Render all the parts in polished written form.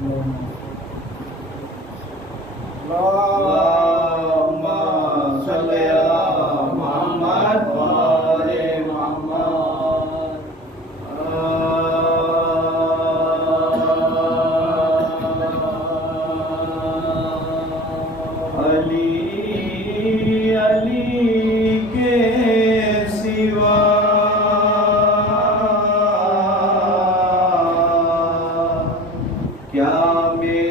اللهم صل على محمد وآل محمد. علی علی کے سوا کیا میرے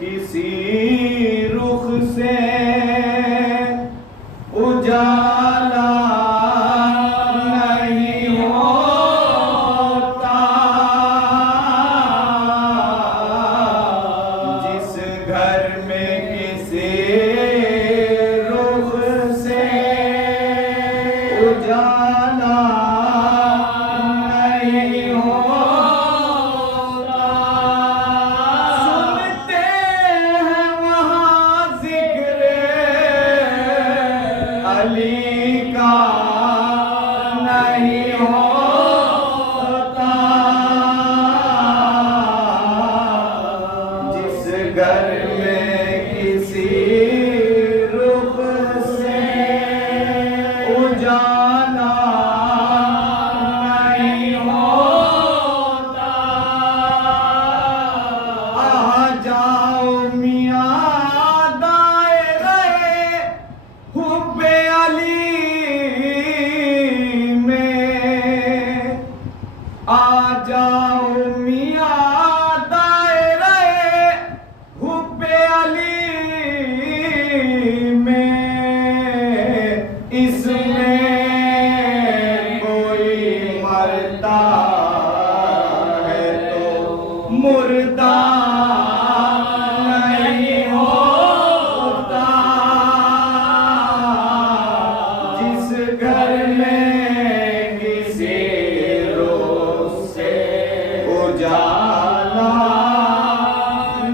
کسی رخ سے اجالا نہیں ہوتا، جس گھر میں کسی رخ سے اجالا نہیں ہوتا، سنتے ہیں وہاں ذکر علی کا نہیں ہوتا، جس گھر میں کسی رخ سے اجالا نہیں ہوتا، آ جاؤ میاں دائرہ حب علی میں، آ جاؤ میاں دائرہ حب علی میں، اس میں کوئی مرتا ہے تو مردہ نہیں ہوتا، جس گھر میں کسی روز سے اجالا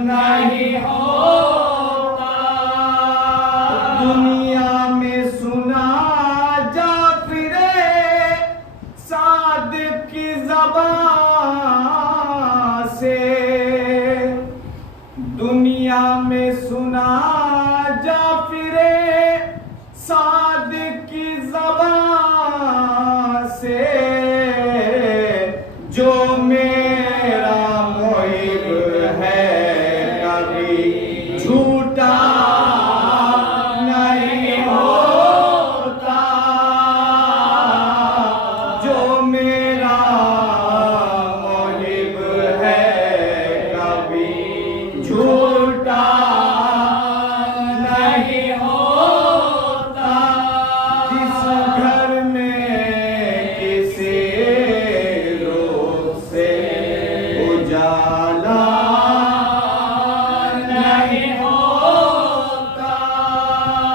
نہیں ہوتا، دنیا میں سنا جعفر صادق کی زبان سے، دنیا میں سنا جعفر صادق کی زبان سے، جو میرا محب ہے کبھی جھوٹا نہیں ہوتا، جو میرا محب ہے کبھی جھوٹا نہیں ہوتا، جس گھر میں کسی روز سے اجالا نہیں ہوتا،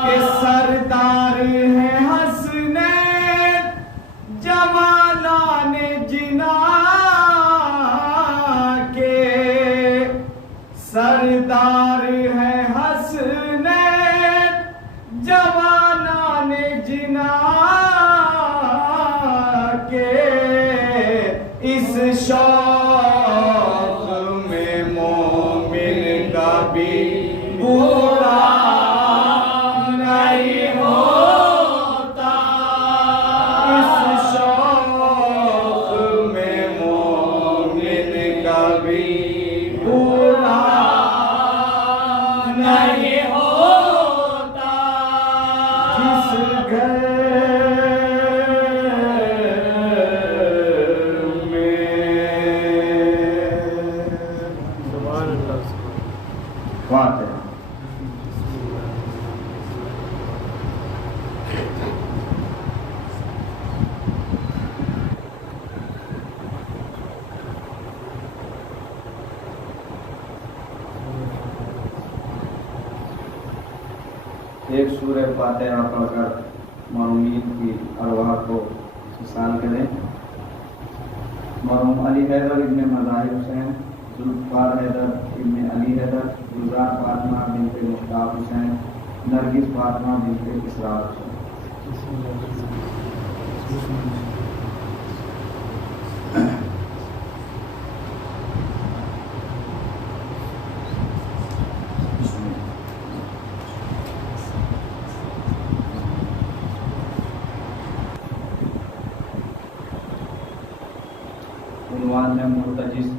کہ سردار ہیں حسنین جوانان جنا کے، سردار ہیں حسنین جوانان جنا کے، اس شوق میں مومن کا بھی بوڑھا نہیں ہوتا، اس شوق میں مومن کا بھی بوڑھا نہیں ہوتا، جس گھر فاتحہ۔ ایک سورہ فاتحہ پڑھ کر مرحومین کی ارواح کو وصال کریں۔ مرحوم علی حیدر ابن مظاہر حسین، ذوالفقار حیدر ابن علی حیدر، گلزار فاطمہ بنت مشتاق حسین، نرگس فاطمہ بنت اسرار حسین۔ عنوان ہے مرتجز۔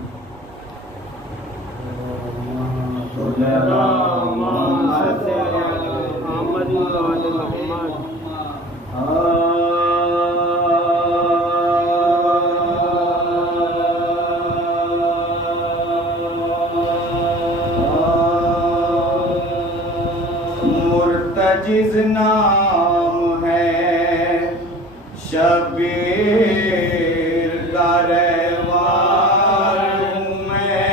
مرتجز نام ہے شبیر کا رہوار ہوں میں،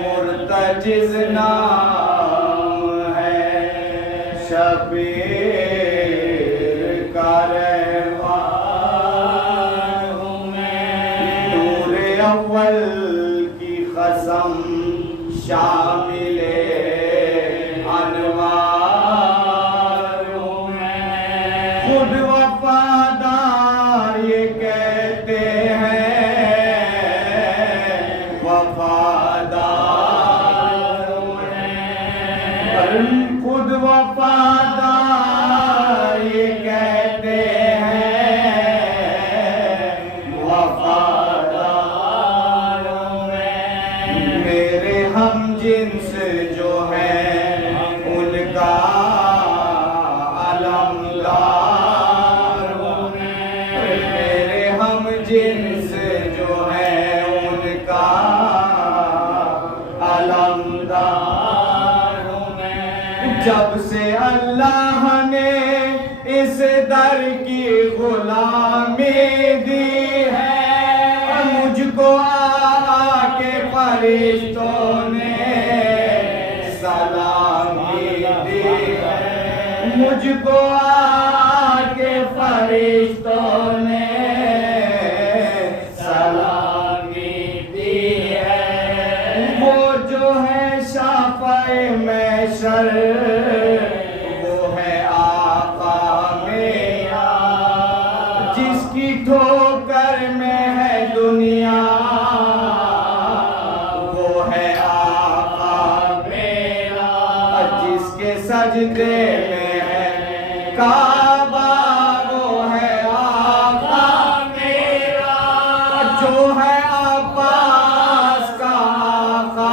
مرتجز نام ہے شبیر کا رہوار ہوں میں، نور اول کی قسم شامل انوار ہوں میں، خود وفادار یہ کہتے ہیں وفادار ہوں میں، خود وفادار یہ کہتے ہیں وفادار ہوں میں، میرے ہم جنس جو ہے ان کا علمدار ہوں میں، میرے ہم جنس جو ہے ان کا علمدار ہوں میں، جب سے اللہ نے اس در کی غلامی دی ہے، مجھ کو آ کے فرشتوں نے سلامی دی ہے، مجھ کو آ کے فرشتوں نے سلامی دی ہے، وہ جو ہے شافع محشر وہ ہے آقا میرا، جس کی ٹھوکر میں ہے دنیا وہ ہے آقا میرا، جس کے سجدے میں ہے کعبہ وہ ہے آقا میرا، جو ہے عباس کا آقا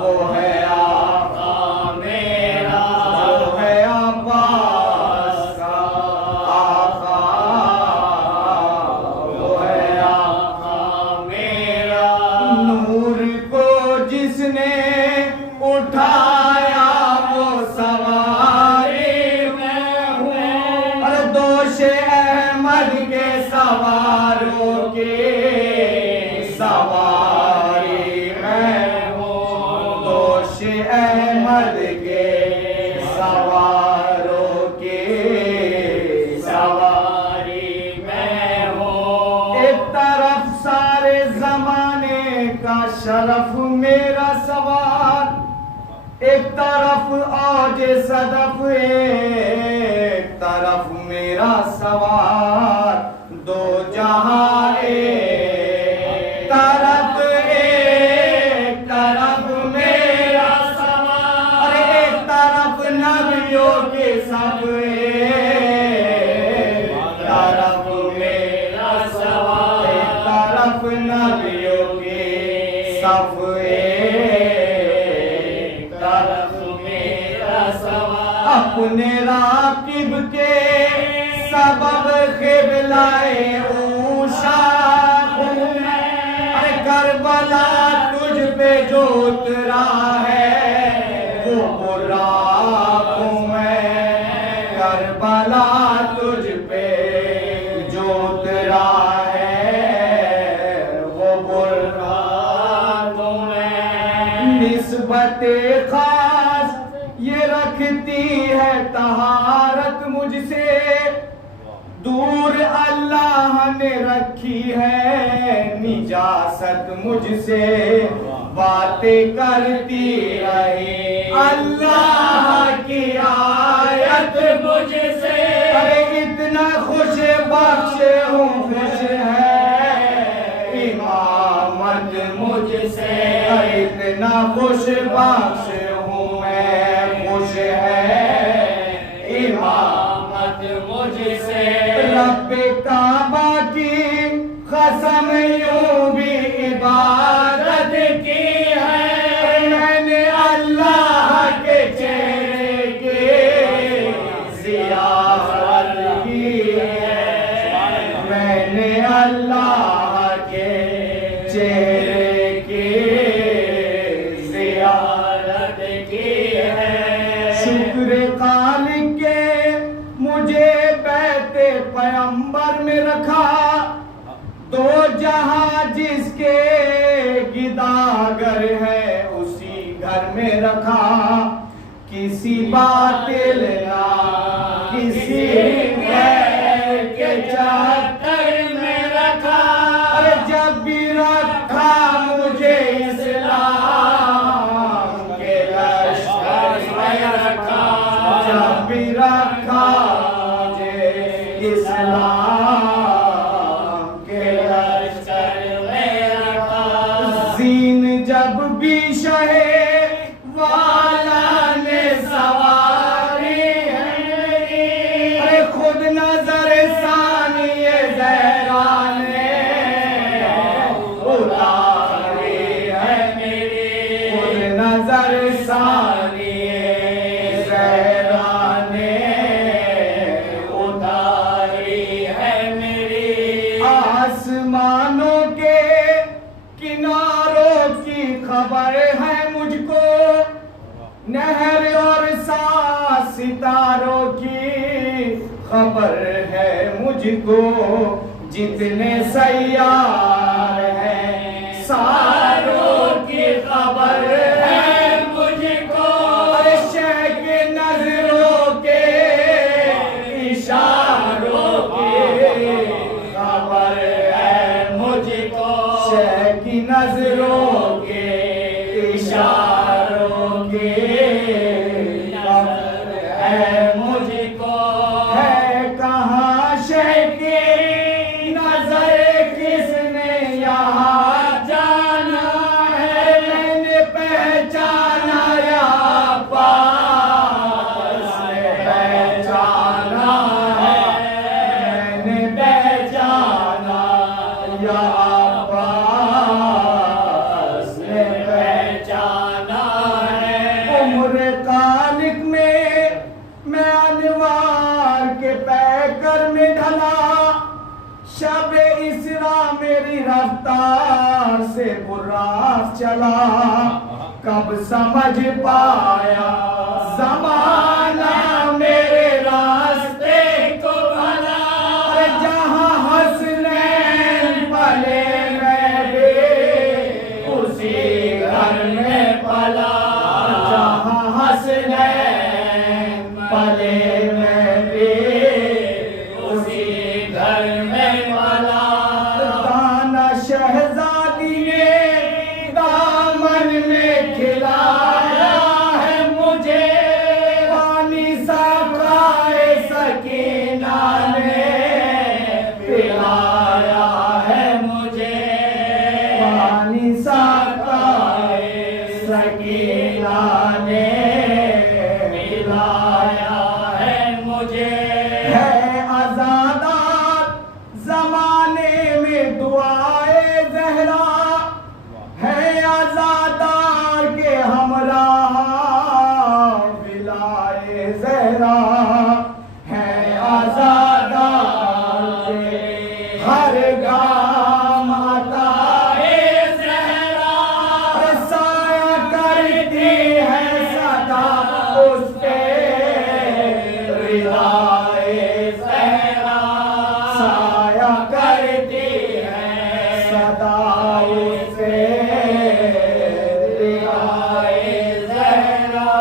وہ ہے آقا میرا، جو ہے عباس کا آقا وہ ہے آقا میرا، نور کو جس نے اٹھایا وہ سواری میں ہوں، اور دوش احمد کے سواروں کی سواری میں ہوں، دوش احمد کے سواروں کی سواری میں ہوں، ایک طرف سارے زمانے کا شرف میرا سوار، ایک طرف اوج صدف ایک طرف میرا سوار، دو جہاں ایک طرف میرا سوار، ایک طرف نبیوں کے صف ایک طرف میرا سوار، ایک طرف نبیوں کے صف اپنے راکب کے سبب قبلۂ اوشا ہوں میں، کربلا تجھ پہ جو اترا ہے وہ براق ہوں میں، کربلا تجھ پہ جو اترا ہے وہ براق ہوں میں، نسبت خاص یہ رکھتی ہے طہارت مجھ سے، دور اللہ نے رکھی ہے نجاست مجھ سے، باتیں کرتی رہی اللہ کی آیت مجھ سے، ارے اتنا خوش بخش ہوں خوش ہے امامت مجھ سے، اتنا خوش بخش ہوں میں خوش ہے امامت مجھ سے، رب کعبہ کی قسم یوں بھی عبادت کی ہے، میں نے اللہ کے چہرے کی زیارت کی ہے، میں نے اللہ کے چہرے کی زیارت کی ہے، جہاں جس کے گداگر ہے اسی گھر میں رکھا، کسی باطل نہ کسی غیر کے چکر میں رکھا، جب بھی رکھا مجھے اسلام کے لشکر میں رکھا، جب بھی رکھا مجھے اسلام کے لشکر میں رکھا، زین جب بھی شہے والا نے سواری ہے، خود نظر ثانی زہرا نے اتاری ہے میری، خود نظر ثانی زہرا نے اتاری ہے میری، آسمانوں کے کناروں کی خبر ہے مجھ کو، نہر اور ستاروں کی خبر ہے مجھ کو، جتنے سیار ہیں ساروں کی خبر ہے مجھ کو، شہ کے نظروں کے اشاروں کی خبر ہے مجھ کو، شہ کی نظروں کے اشاروں کی خبر ہے مجھ کو، ہے کہاں شہ کی نظر کس نے یہاں جانا ہے، میں نے پہچانا یا پاس نے پہچانا ہے، میں نے پہچانا یا پاس نے پہچانا ہے، عمر خالق میں انوار کے پیکر میں ڈھلا، شب اسرا میری رفتار سے براق چلا، کب سمجھ پایا زمانہ میرے راستے کو بھلا، جہاں حسنین پلے میں بھی اسی گھر میں پلا، جہاں حسنین پلے میں بھی اسی گھر میں پلا، دانا شہزادی نے دامن میں کھلایا ہے مجھے، پانی ساقائے سکینہ نے پلایا ہے مجھے، پانی ساقائے سکینہ نے پلایا ہے مجھے، ہے آزادار زمانے میں دعائے زہرا، ہے آزادار کے ہمراہ ولائے زہرا، ہے آزادار کے ہر گام عطائے زہرا، سایہ کرتی ہے صدا اس پہ ردائے زہرا، سایہ کرتی ہے صدا اس پہ ردائے زہرا،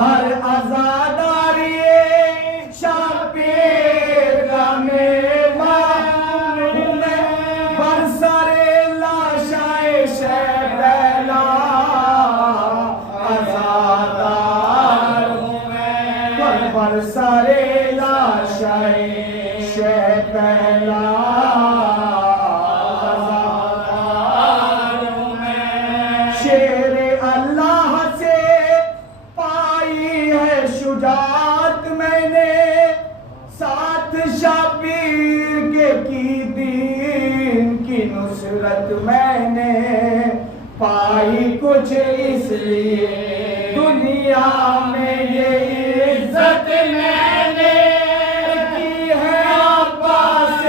ہر عزاداری شبیر غم معلوم بر سر لاشائے شہبیلا، عزادار ہوں میں بر سر لاشائے شہبیلا، عزادار ہوں میں، شیر اللہ سے پائی ہے شجاعت میں نے، ساتھ شبیر کے کی دین کی نصرت میں نے پائی، کچھ اس لیے دنیا میں یہ عزت میں نے کی ہے، عباس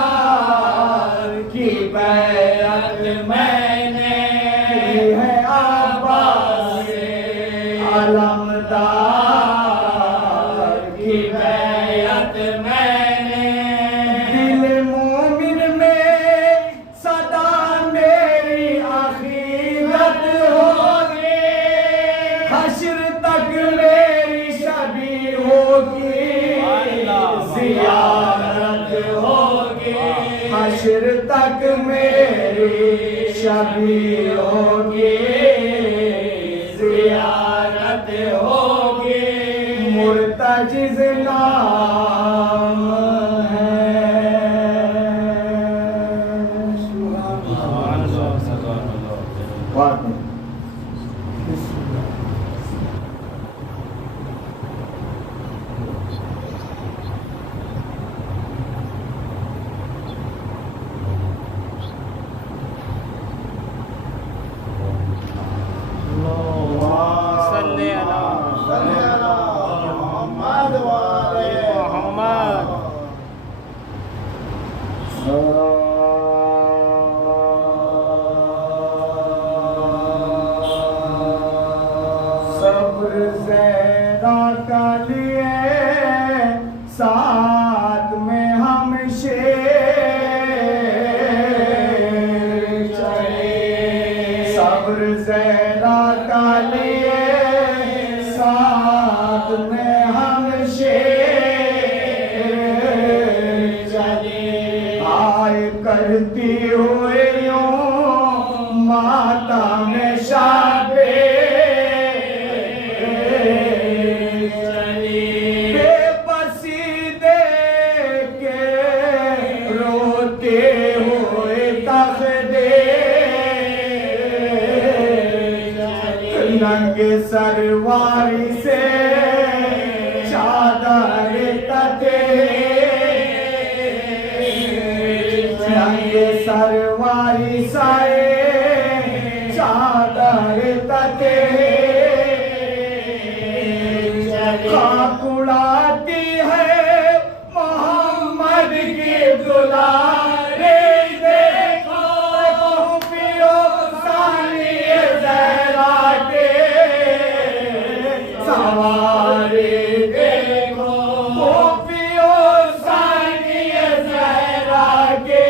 علمدار کی بیعت میں نے کی ہے، عباس علمدار کی بیعت میں نے، دل مومن میں حشر تک میری شبیوں کی زیارت ہوگی، مرتجز نام ہے۔ سبحان اللہ۔ صبر زیرہ کا لیے ساتھ میں ہم شیر چلے، صبر زیرہ کا لیے ساتھ میں ہم شیر چلے، آئے کرتی ہوئے یوں ماتم شابے سرواری سے چادر تتے، رنگ سرواری سے چادر تتے، خاک اڑاتی ہے محمد کی دلارے، دیکھو پیو ثانی زہرا کے سواری، دیکھو پیو ثانی زہرا کے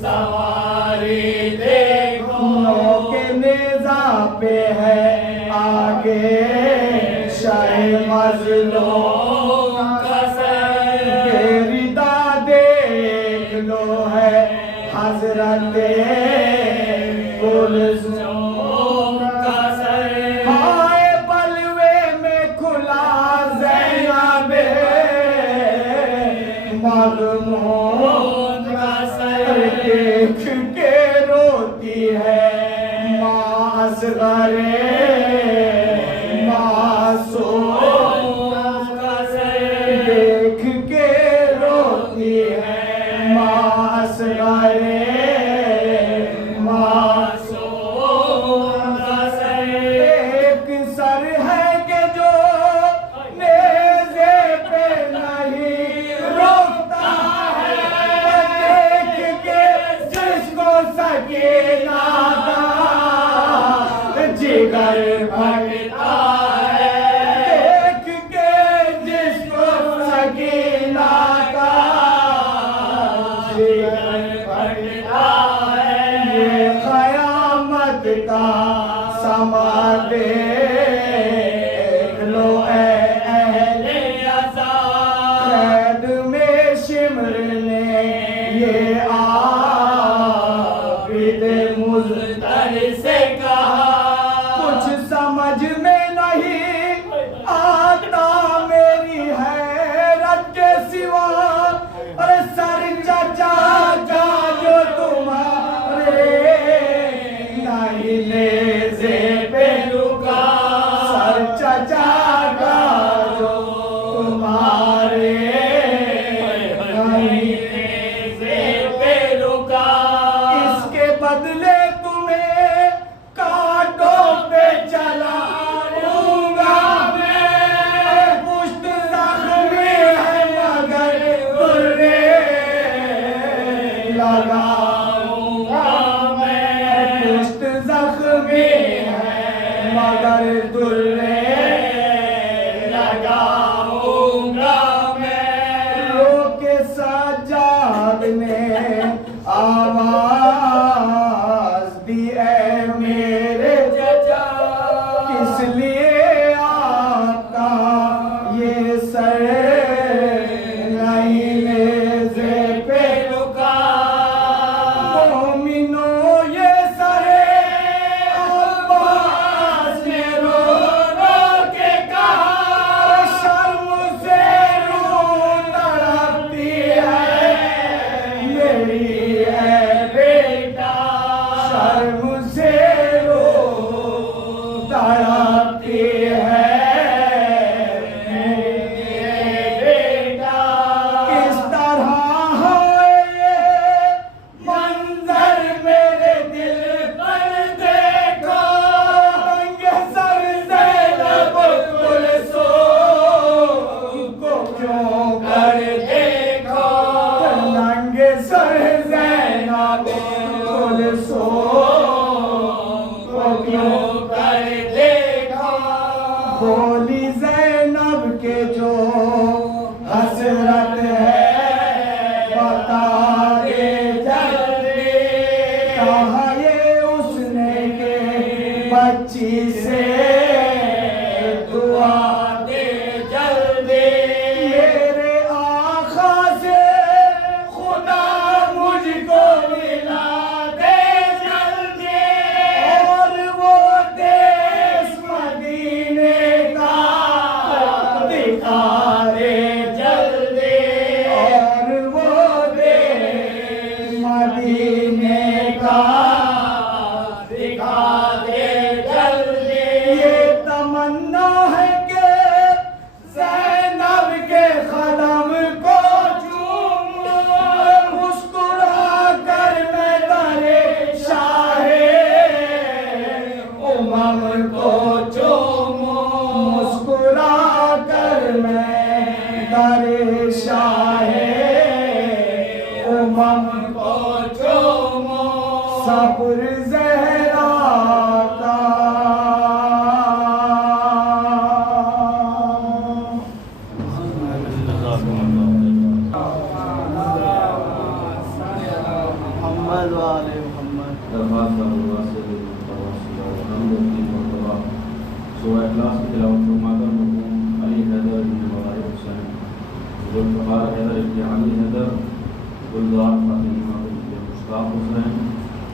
سواری، دیکھو کے نیزہ پہ ہے آگے شاہ مظلوم کا سر، ردا دیکھ لو ہے حضرت کلثوم کا سر، آئے بلوے میں کھلا زینب مغموم کا سر، دیکھ کے روتی ہے ماں اصغر معصوم کا سر، دیکھ کے روتی ہے ماں اصغر معصوم کا سر، ایک سر ہے کہ جو نیزے پہ نہیں روکتا ہے، دیکھ کے جس کو سکینہ کا جگر بھرتا ہے، دیکھ کے جس کو سکینہ کا جگر بھرتا ہے، یہ قیامت کا سما دیکھ لو اے اہل عزا، قید میں شمر نے یہ عابد مزدر سے کہا، کچھ سمجھ میں نہیں آتا میری حیرت کے سوا، اور سر چچا کا جو تمہارے نہیں نیزے پہ رکا، سر چچا کا جو تمہارے نہیں نیزے پہ رکا، اس کے بدلے تمہیں کانٹوں پہ چلاؤں گا میں، پشت زخمی ہے مگر درے لگاؤں گا میں، پشت زخمی ہے مگر درے لگاؤں گا میں، رو کے سجاد نے آواز دی اے میرے چچا، کس لیے آقا یہ سر نہیں نیزے پہ میری اے بیٹا شرم سے رو تڑپتی ہے میری اے بیٹا کس طرح ہے یہ منظر میرے دل پر دیکھا رنگ سر زینب کلثوم کو کیوں کر دیکھا رنگ سر زینب کلثوم کو کیوں کر دیکھا بولی زینب کے جو حسرت ہے بتا دے جلدی کہا یہ اس نے کہ بچی سے دعا دے جلدی میرے آقا سے خدا مجھ کو ملا دے جلدی اور وہ دیس مدینے کا دکھا دے جلدی اور وہ دیس مدینے کا دکھا دے جلدی یہ تمنا ہے کہ زینب کے قدم کو چوموں مسکرا کر میں در شاہ امم کو چوموں مسکرا کر میں در شاہ امم کو چوموں صبر زہرا کا محمد وآل محمد درخواست الواسل المتواصل والحمد کی مرتبہ سورہ اخلاص کی تلاوت فرما کر مرحوم علی حیدر بن مولانا حسین ذوالفقار حیدر ابن علی حیدر گلزار فاطمہ بنت مشتاق حسین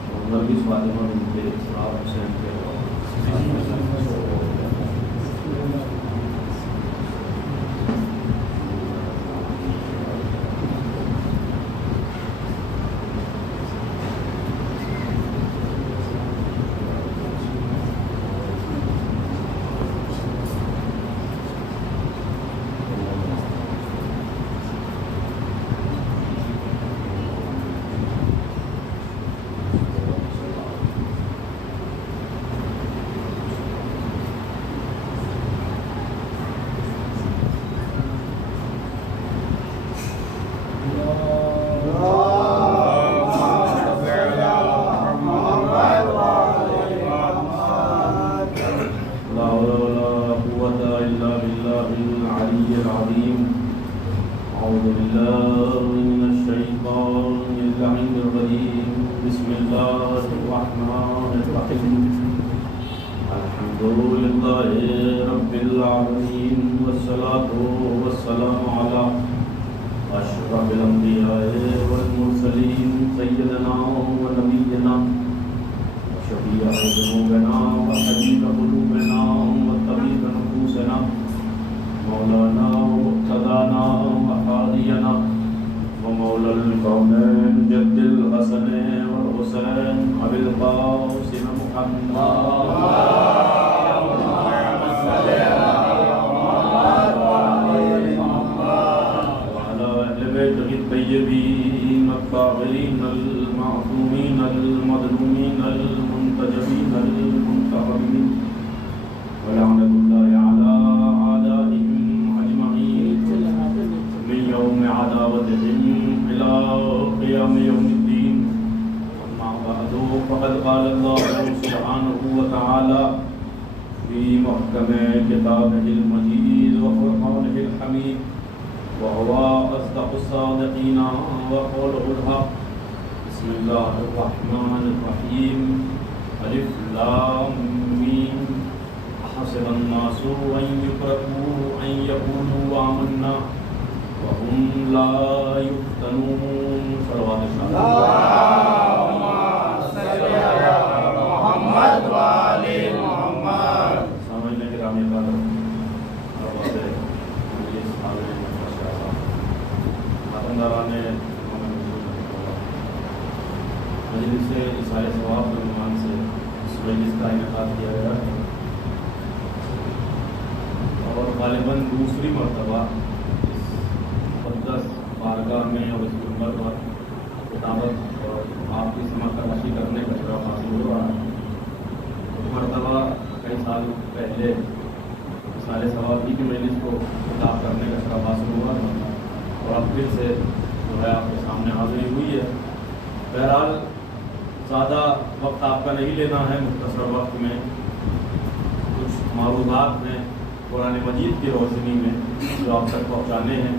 اور نرگس فاطمہ بنت اسرار حسین کے مجلس سے اِصال ثواب کے عنوان سے اس مجلس کا انعقاد کیا گیا ہے، اور غالباً دوسری مرتبہ اس مقدس بارگاہ میں اور اس منبر پر خطابت اور آپ کی سماعت تراشی کرنے کا شرف حاصل ہو رہا ہے۔ ایک مرتبہ کئی سال پہلے اِصال ثواب کی مجلس کو خطاب کرنے کا شرف حاصل ہوا تھا، اور اب پھر سے جو ہے آپ کے سامنے حاضری ہوئی ہے۔ بہرحال زیادہ وقت آپ کا نہیں لینا ہے، مختصر وقت میں کچھ معروضات ہیں قرآن مجید کی روشنی میں جو آپ تک پہنچانے ہیں۔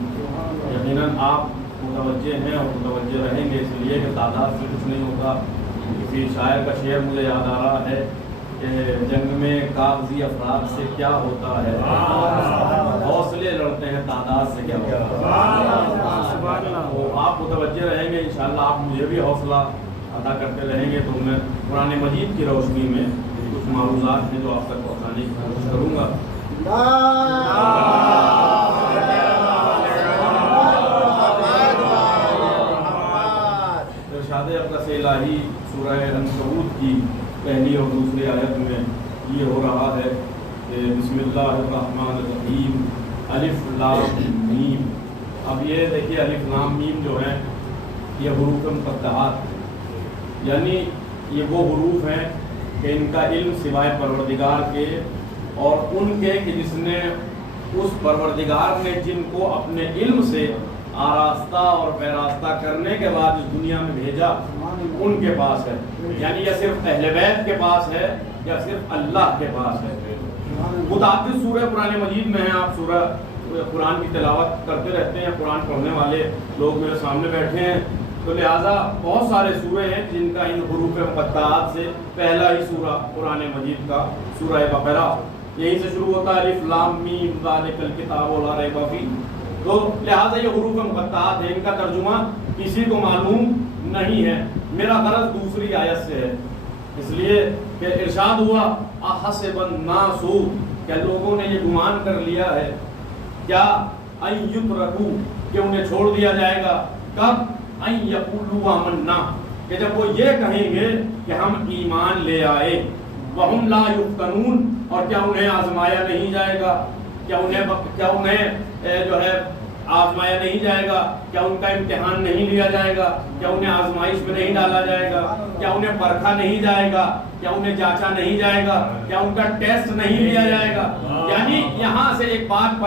یقیناً آپ متوجہ ہیں اور متوجہ رہیں گے، اس لیے کہ تعداد سے کچھ نہیں ہوتا۔ کسی شاعر کا شعر مجھے یاد آ رہا ہے کہ جنگ میں کاغذی افراد سے کیا ہوتا ہے، حوصلے لڑتے ہیں تعداد سے کیا ہوتا ہے۔ تو آپ متوجہ رہیں گے، انشاءاللہ آپ مجھے بھی حوصلہ ادا کرتے رہیں گے، تو میں قرآن مجید کی روشنی میں کچھ معروضات ہیں جو آپ تک پہنچانے کی کوشش کروں گا۔ ارشاد اقدس الہی سورہ عنکبوت کی پہلی اور دوسری آیت میں یہ ہو رہا ہے کہ بسم اللہ الرحمن الرحیم الف لام میم۔ اب یہ دیکھیے الف لام میم جو ہیں یہ حروف مقطعات ہیں، یعنی یہ وہ حروف ہیں کہ ان کا علم سوائے پروردگار کے اور ان کے کہ جس نے اس پروردگار نے جن کو اپنے علم سے آراستہ اور پیراستہ کرنے کے بعد اس دنیا میں بھیجا ان کے پاس ہے، یعنی یہ صرف اہل بیت کے پاس ہے یا صرف اللہ کے پاس ہے۔ متعدد سورہ قرآن مجید میں ہیں، آپ سورہ قرآن کی تلاوت کرتے رہتے ہیں، قرآن پڑھنے والے لوگ میرے سامنے بیٹھے ہیں، تو لہٰذا بہت سارے سورے ہیں جن کا ان حروف مقطعات سے پہلا ہی سورہ قرآن مجید کا سورہ بقرہ یہیں سے شروع ہوتا ہے، الف لام میم ذالک الکتاب لا ریب فیہ۔ تو لہٰذا یہ حروف مقطعات ہیں، ان کا ترجمہ کسی کو معلوم نہیں ہے۔ میرا غرض دوسری آیت سے ہے، اس لیے کہ ارشاد ہوا احسب الناس، کہ لوگوں نے یہ گمان کر لیا ہے کیا ان یترکوا، کہ انہیں چھوڑ دیا جائے گا، کب ان یقولوا آمنا، کہ جب وہ یہ کہیں گے کہ ہم ایمان لے آئے، وہم لا یفتنون، اور کیا انہیں آزمایا نہیں جائے گا، کیا انہیں جو ہے آزمایا نہیں جائے گا، کیا ان کا امتحان نہیں لیا جائے گا، کیا انہیں آزمائش میں نہیں ڈالا جائے گا، کیا انہیں پرکھا نہیں جائے گا، کیا انہیں جانچا نہیں جائے گا، کیا ان کا ٹیسٹ نہیں لیا جائے گا۔ یعنی یہاں سے ایک بات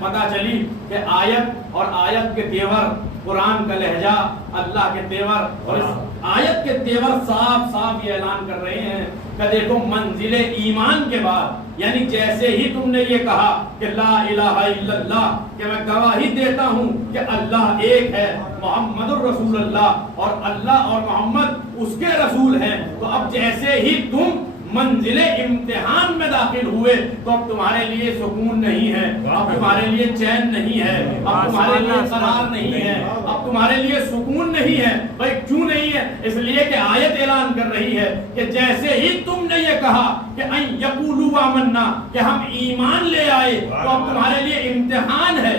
پتہ چلی کہ آیت اور آیت کے تیور، قرآن کا لہجہ، اللہ کے تیور، اور اس آیت کے تیور صاف صاف یہ اعلان کر رہے ہیں کہ دیکھو منزل ایمان کے بعد، یعنی جیسے ہی تم نے یہ کہا کہ لا الہ الا اللہ، کہ میں گواہی دیتا ہوں کہ اللہ ایک ہے، محمد الرسول اللہ، اور اللہ اور محمد اس کے رسول ہیں، تو اب جیسے ہی تم منزل امتحان میں داخل ہوئے تو اب تمہارے لیے سکون نہیں ہے، اب تمہارے لیے چین نہیں ہے، اب تمہارے لیے قرار نہیں ہے، اب تمہارے لیے سکون نہیں ہے۔ بھائی کیوں نہیں ہے؟ اس لیے کہ آیت اعلان کر رہی ہے کہ جیسے ہی تم نے یہ کہا کہ ان یقولوا آمنا، کہ ہم ایمان لے آئے، تو اب تمہارے لیے امتحان ہے۔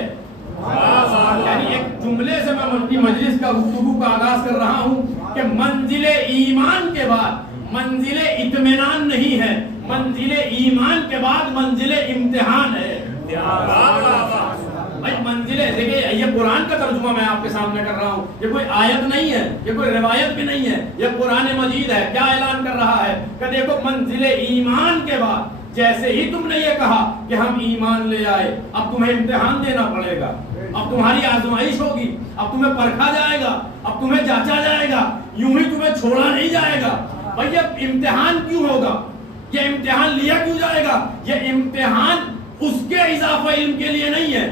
یعنی ایک جملے سے میں اپنی مجلس کا گفتگو کا آغاز کر رہا ہوں کہ منزل ایمان کے بعد منزل اطمینان نہیں ہے، منزل ایمان کے بعد منزل امتحان ہے۔ بھائی منزل، دیکھیں یہ قرآن کا ترجمہ میں آپ کے سامنے کر رہا ہوں، یہ کوئی آیت نہیں ہے، یہ کوئی روایت بھی نہیں ہے، یہ قرآن مجید ہے۔ کیا اعلان کر رہا ہے کہ دیکھو منزل ایمان کے بعد جیسے ہی تم نے یہ کہا کہ ہم ایمان لے آئے، اب تمہیں امتحان دینا پڑے گا، اب تمہاری آزمائش ہوگی، اب تمہیں پرکھا جائے گا، اب تمہیں جانچا جائے گا، یوں ہی تمہیں چھوڑا نہیں جائے گا۔ بھئی اب امتحان کیوں ہوگا؟ یہ امتحان لیا کیوں جائے گا؟ یہ امتحان اس کے اضافہ علم کے لیے نہیں ہے،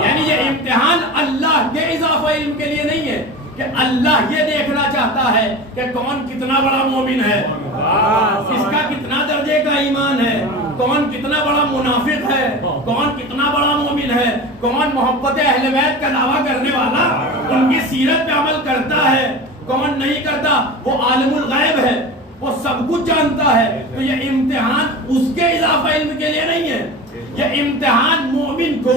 یعنی یہ امتحان اللہ کے اضافہ علم کے لیے نہیں ہے، کہ اللہ یہ دیکھنا چاہتا ہے کہ کون کتنا بڑا مومن ہے، اس کا کتنا درجے کا ایمان ہے، کون کتنا بڑا منافق ہے، کون کتنا بڑا مومن ہے، کون محبت اہل بیت کا دعویٰ کرنے والا ان کی سیرت پہ عمل کرتا ہے، کون نہیں کرتا۔ وہ عالم الغیب ہے، وہ سب کچھ جانتا ہے۔ تو یہ امتحان اس کے اضافہ علم کے لیے نہیں ہے، یہ امتحان مومن کو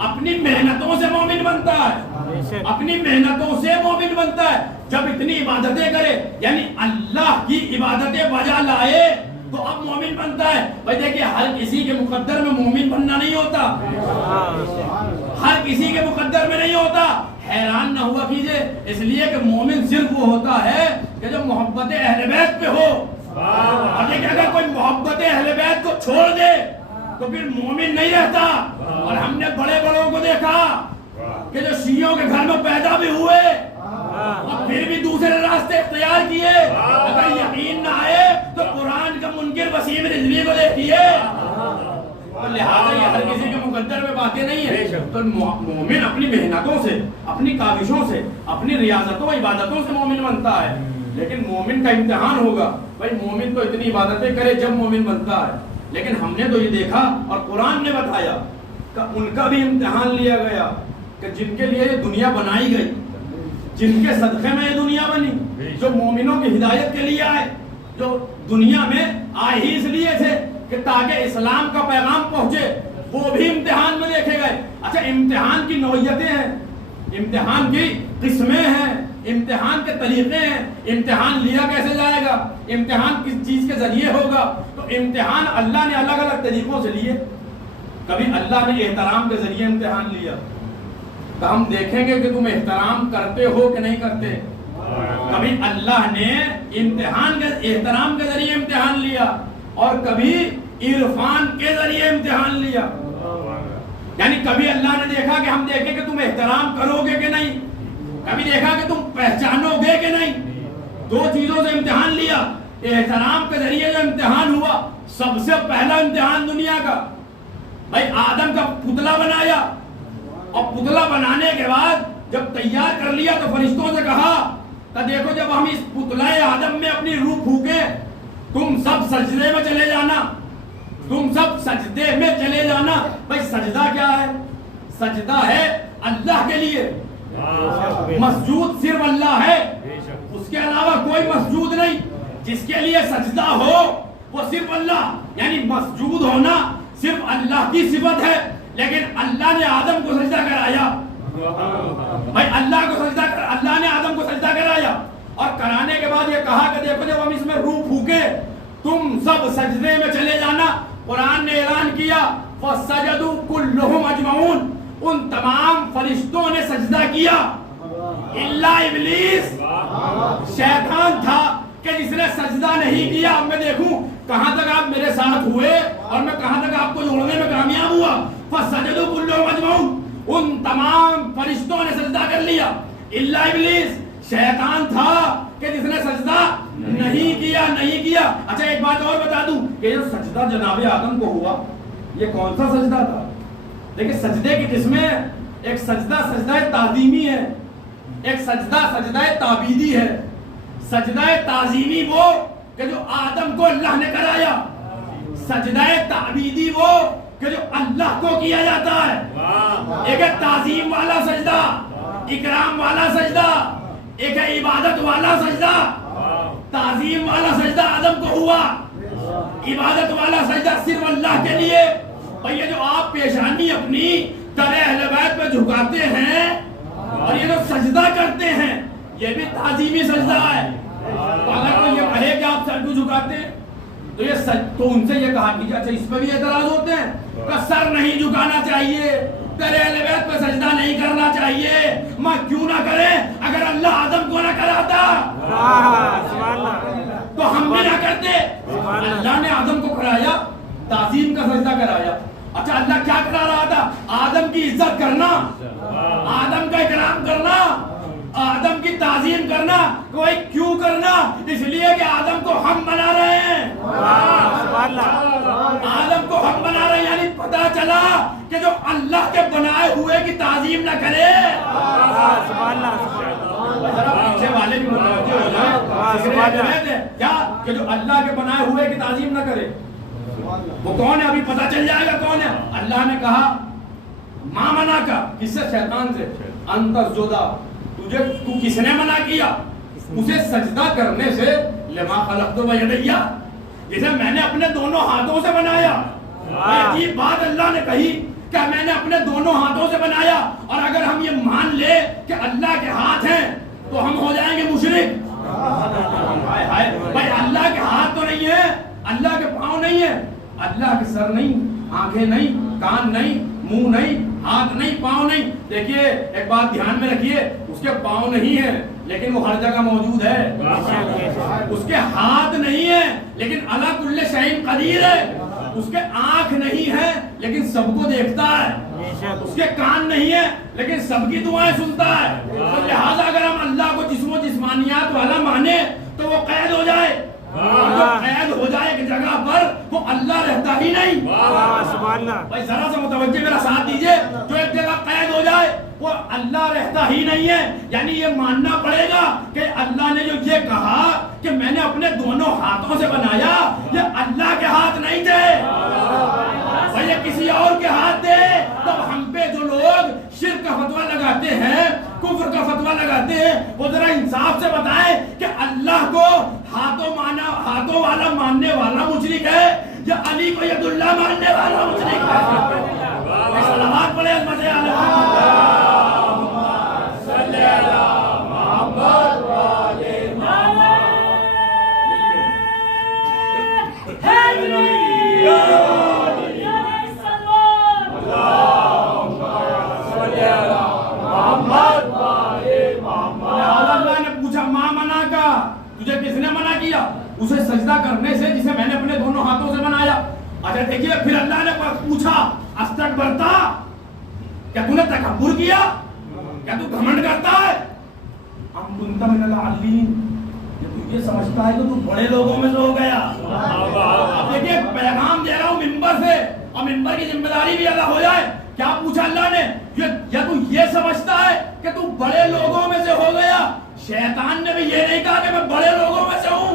اپنی محنتوں سے مومن بنتا ہے، اپنی محنتوں سے مومن بنتا ہے. جب اتنی عبادتیں کرے یعنی اللہ کی عبادتیں بجا لائے تو اب مومن بنتا ہے. بھائی دیکھیں ہر کسی کے مقدر میں مومن بننا نہیں ہوتا، ہر کسی کے مقدر میں نہیں ہوتا. حیران نہ ہوا کیجئے، اس لیے کہ مومن صرف وہ ہوتا ہے کہ جو محبت اہل بیت پہ ہو. اگر کوئی محبت اہل بیت کو چھوڑ دے تو پھر مومن نہیں رہتا. اور ہم نے بڑے بڑوں کو دیکھا کہ جو شیعوں کے گھر میں پیدا بھی ہوئے اور پھر بھی دوسرے راستے اختیار کیے. اگر یقین نہ آئے تو قرآن کا منکر وسیم رضوی کو دیکھیے. لہٰذا یہ ہر کسی کے مقدر میں باتیں نہیں ہیں. تو مومن اپنی محنتوں سے، اپنی کاوشوں سے، اپنی ریاضتوں عبادتوں سے مومن بنتا ہے. لیکن مومن کا امتحان ہوگا. بھائی مومن تو اتنی عبادتیں کرے جب مومن بنتا ہے. لیکن ہم نے تو یہ دیکھا اور قرآن نے بتایا کہ ان کا بھی امتحان لیا گیا کہ جن کے لیے یہ دنیا بنائی گئی، جن کے صدقے میں یہ دنیا بنی، جو مومنوں کی ہدایت کے لیے آئے، جو دنیا میں آئے ہی اس لیے تھے کہ تاکہ اسلام کا پیغام پہنچے، وہ بھی امتحان میں دیکھے گئے. اچھا امتحان کی نوعیتیں ہیں، امتحان کی قسمیں ہیں، امتحان کے طریقے ہیں. امتحان لیا کیسے جائے گا، امتحان کس چیز کے ذریعے ہوگا. تو امتحان اللہ نے الگ الگ طریقوں سے لیے. کبھی اللہ نے احترام کے ذریعے امتحان لیا تو ہم دیکھیں گے کہ تم احترام کرتے ہو کہ نہیں کرتے. کبھی اللہ نے امتحان کے احترام کے ذریعے امتحان لیا اور کبھی عرفان کے ذریعے امتحان لیا. یعنی کبھی اللہ نے دیکھا کہ ہم دیکھیں کہ تم احترام کرو گے کہ نہیں، کبھی دیکھا کہ تم پہچانو گے کہ نہیں. دو چیزوں سے امتحان لیا. احترام کے ذریعے جو امتحان ہوا، سب سے پہلا امتحان دنیا کا، بھائی آدم کا پتلا بنایا اور پتلا بنانے کے بعد جب تیار کر لیا تو فرشتوں سے کہا کہ دیکھو جب ہم اس پتلے آدم میں اپنی روح پھونکے تم سب سجدے میں چلے جانا، تم سب سجدے میں چلے جانا. بھائی سجدہ کیا ہے؟ سجدہ ہے اللہ کے لیے. مسجود صرف اللہ ہے، اس کے علاوہ کوئی مسجود نہیں. جس کے لیے سجدہ ہو وہ صرف اللہ، یعنی مسجود ہونا صرف اللہ کی صفت ہے. لیکن اللہ نے آدم کو سجدہ کرایا. بھائی اللہ نے آدم کو سجدہ کرایا اور کرانے کے بعد یہ کہا کہ دیکھو جب ہم اس میں روح پھونکے تم سب سجدے میں چلے جانا. قرآن نے اعلان کیا فَسَجَدُوا كُلُّهُمْ أَجْمَعُونَ، ان تمام فرشتوں نے سجدہ کیا الا ابلیس. شیطان تھا کہ جس نے سجدہ نہیں کیا. اب میں دیکھوں کہاں تک آپ میرے ساتھ ہوئے اور میں کہاں تک آپ کو جوڑنے میں کامیاب ہوا. فَسَجَدُوا كُلُّهُمْ أَجْمَعُونَ، ان تمام فرشتوں نے سجدہ کر لیا الا ابلیس. شیطان تھا کہ جس نے سجدہ نہیں کیا. اچھا ایک بات اور بتا دوں کہ جو سجدہ جناب آدم کو ہوا یہ کون سا سجدہ تھا؟ دیکھیں سجدے کی قسمیں، ایک سجدہ تعظیمی ہے، ایک سجدہ تعبیدی ہے. سجدہ تعظیمی وہ کہ جو آدم کو اللہ نے کرایا، سجدہ تعبیدی وہ کہ جو اللہ کو کیا جاتا ہے. ایک ہے تعظیم والا سجدہ، اکرام والا سجدہ، ایک ہے عبادت والا سجدہ. تعظیم والا سجدہ آدم کو ہوا، عبادت والا سجدہ صرف اللہ کے لیے. اور یہ جو آپ پیشانی اپنی در اہل بیت پہ جھکاتے ہیں اور یہ جو سجدہ کرتے ہیں یہ بھی تعظیمی سجدہ ہے. تو اگر کوئی یہ کہے کہ آپ سر کو جھکاتے ہیں تو ان سے یہ کہا کہ اچھا اس پہ بھی اعتراض ہوتے ہیں کہ سر نہیں جھکانا چاہیے، در اہل بیت پہ سجدہ نہیں کرنا چاہیے. ماں کیوں نہ کرے؟ اگر اللہ آدم کو نہ کراتا تو ہم بھی نہ کرتے. اللہ نے آدم کو کرایا، تعظیم کا سجدہ کرایا. اچھا اللہ کیا کرا رہا تھا؟ آدم کی عزت کرنا، آدم کا اکرام کرنا، آدم کی تعظیم کرنا. کوئی کیوں کرنا؟ اس لیے کہ آدم کو ہم بنا رہے ہیں. آدم کو ہم بنا رہے ہیں یعنی پتا چلا کہ جو اللہ کے بنائے ہوئے کی تعظیم نہ کرے. پیچھے والے بھی متوجہ ہو جائیں کیا کہ جو اللہ کے بنائے ہوئے کی تعظیم نہ کرے وہ کون ہے؟ ابھی پتا چل جائے گا کون ہے. اللہ نے کہا ماں منع کا، کس سے؟ شیطان سے. انتسجدا، تو کس نے منع کیا؟ اسے سجدہ کرنے سے. لما خلقت بیدیا، جسے میں نے اپنے دونوں ہاتھوں سے بنایا. عجیب بات اللہ نے کہی کیا میں نے اپنے دونوں ہاتھوں سے بنایا؟ اور اگر ہم یہ مان لے کہ اللہ کے ہاتھ ہیں تو ہم ہو جائیں گے مشرک. بھائی اللہ کے ہاتھ تو نہیں ہے, اللہ کے پاؤں نہیں ہے, اللہ کے سر نہیں, آنکھیں نہیں, کان نہیں, منہ نہیں, ہاتھ نہیں, پاؤں نہیں. دیکھیے ایک بات دھیان میں رکھیے, اس کے پاؤں نہیں ہے لیکن وہ ہر جگہ موجود ہے. اس کے ہاتھ نہیں ہے لیکن علی کل شیء قدیر ہے. اس کے آنکھ نہیں ہے لیکن سب کو دیکھتا ہے. اس کے کان نہیں ہے لیکن سب کی دعائیں سنتا ہے. تو لہٰذا اگر ہم اللہ کو جسم و جسمانیات والا مانے تو وہ قید ہو جائے, اور جو قید ہو جائے ایک جگہ پر وہ اللہ رہتا ہی نہیں. بھائی ذرا سا متوجہ میرا ساتھ دیجئے, جو ایک جگہ قید ہو جائے وہ اللہ رہتا ہی نہیں ہے. یعنی یہ ماننا پڑے گا کہ اللہ نے جو یہ کہا کہ میں نے اپنے دونوں ہاتھوں سے بنایا, یہ اللہ کے ہاتھ نہیں تھے, بھائی یہ کسی اور کے ہاتھ تھے. تب ہم پہ جو لوگ شرک کا فتویٰ لگاتے ہیں, کفر کا فتویٰ لگاتے ہیں, وہ ذرا انصاف سے بتائیں کہ اللہ کو ہاتھوں والا ماننے والا مشرک ہے یا علی کو ید اللہ ماننے والا مشرک ہے؟ صلوات پڑھیں عظمت اعلی صلی اللہ محمد والے محمد. اللہ نے پوچھا ماں منع کا, تجھے کس نے منع کیا؟ اسے سجدہ کرنے سے جسے میں نے اپنے دونوں ہاتھوں سے بنایا. اچھا دیکھیے پھر اللہ نے پوچھا استکبرتا, کیا تو نے تکبر کیا, کیا تو گھمنڈ کرتا ہے؟ ام کنت من العالین, یہ سمجھتا ہے کہ تو بڑے لوگوں میں سے ہو گیا. اب دیکھیے پیغام دے رہا ہوں ممبر سے, اور ممبر کی ذمہ داری بھی ادا ہو جائے. کیا پوچھا اللہ نے؟ یا تو یہ سمجھتا ہے کہ تو بڑے لوگوں میں سے ہو گیا؟ شیطان نے بھی یہ نہیں کہا کہ میں بڑے لوگوں میں سے ہوں.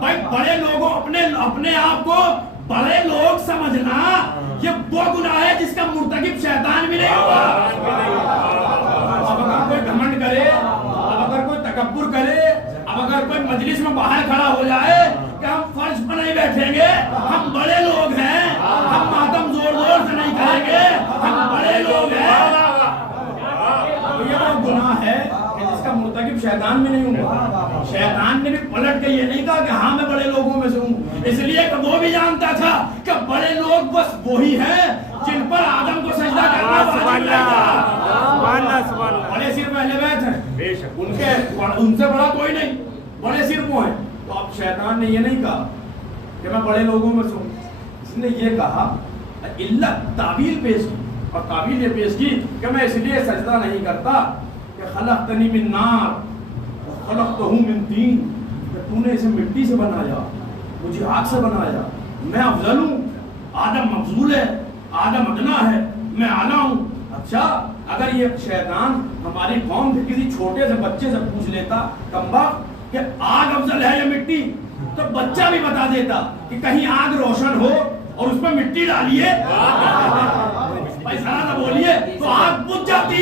بھائی بڑے لوگوں اپنے آپ کو بڑے لوگ سمجھنا یہ وہ گناہ ہے جس کا مرتکب شیطان بھی نہیں ہوا. اب اگر کوئی گھمنڈ کرے, اب اگر کوئی تکبر کرے, اب اگر کوئی مجلس میں باہر کھڑا ہو جائے کہ ہم فرش پر نہیں بیٹھیں گے, ہم بڑے لوگ ہیں, ہم ماتم زور زور سے نہیں کریں گے, ہم بڑے لوگ ہیں, یہ وہ گناہ ہے جس کا مرتکب شیطان بھی نہیں ہوا. شیطان نے بھی پلٹ کے یہ نہیں کہا کہ ہاں میں بڑے لوگوں میں سے ہوں, اس لیے کہ وہ بھی جانتا تھا کہ بڑے لوگ بس وہی ہیں جن پر آدم کو سجدہ کرنا واجب تھا. بڑے صرف اہل بیت ہیں, ان سے بڑا کوئی نہیں, بڑے صرف وہ ہیں. تو اب شیطان نے یہ نہیں کہا کہ میں بڑے لوگوں میں سے ہوں, اس نے یہ کہا اللہ تعبیر پیش کی, اور تعبیر یہ پیش کی کہ میں اس لیے سجدہ نہیں کرتا کہ خلقتنی من نار خلقتہ من طین, کہ تو نے اسے مٹی سے بنایا, مجھے آگ سے بنایا, میں افضل ہوں, آدم مفضول ہے, آدم ادنا ہے, میں اعلیٰ ہوں. اچھا اگر یہ شیطان ہماری قوم کے کسی چھوٹے سے بچے سے پوچھ لیتا کمبخت کہ آگ افضل ہے یا مٹی, تو بچہ بھی بتا دیتا کہ کہیں آگ روشن ہو اور اس پر مٹی ڈالیے, بھائی ذرا سا بولیے, تو آگ بجھ جاتی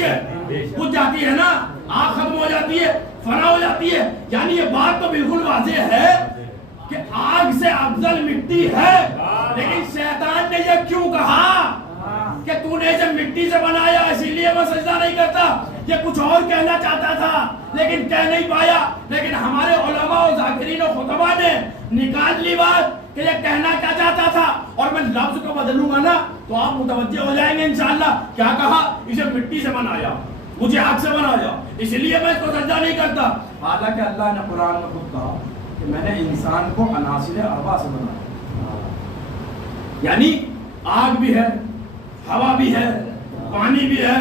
ہے نا, آگ ختم ہو جاتی ہے, فنا ہو جاتی ہے. یعنی یہ بات تو بالکل واضح ہے کہ آگ سے افضل مٹی ہے, لیکن شیطان نے یہ کیوں کہا کہ تو نے اسے مٹی سے بنایا اسی لیے میں سجدہ نہیں کرتا؟ یہ کچھ اور کہنا چاہتا تھا لیکن کہہ نہیں پایا. لیکن ہمارے علماء و ذاکرین و خطبہ نے نکال لی بات کہ یہ کہنا کیا چاہتا تھا, اور میں لفظ کو بدلوں گا نا تو آپ متوجہ ہو جائیں گے انشاءاللہ. کیا کہا؟ اسے مٹی سے بنایا, مجھے آگ سے بنایا, اس لیے میں اس کو سجدہ نہیں کرتا. حالانکہ اللہ نے قرآن میں خود کہا کہ میں نے انسان کو عناصر اربع سے بنایا, یعنی آگ بھی ہے, ہوا بھی ہے, پانی بھی ہے,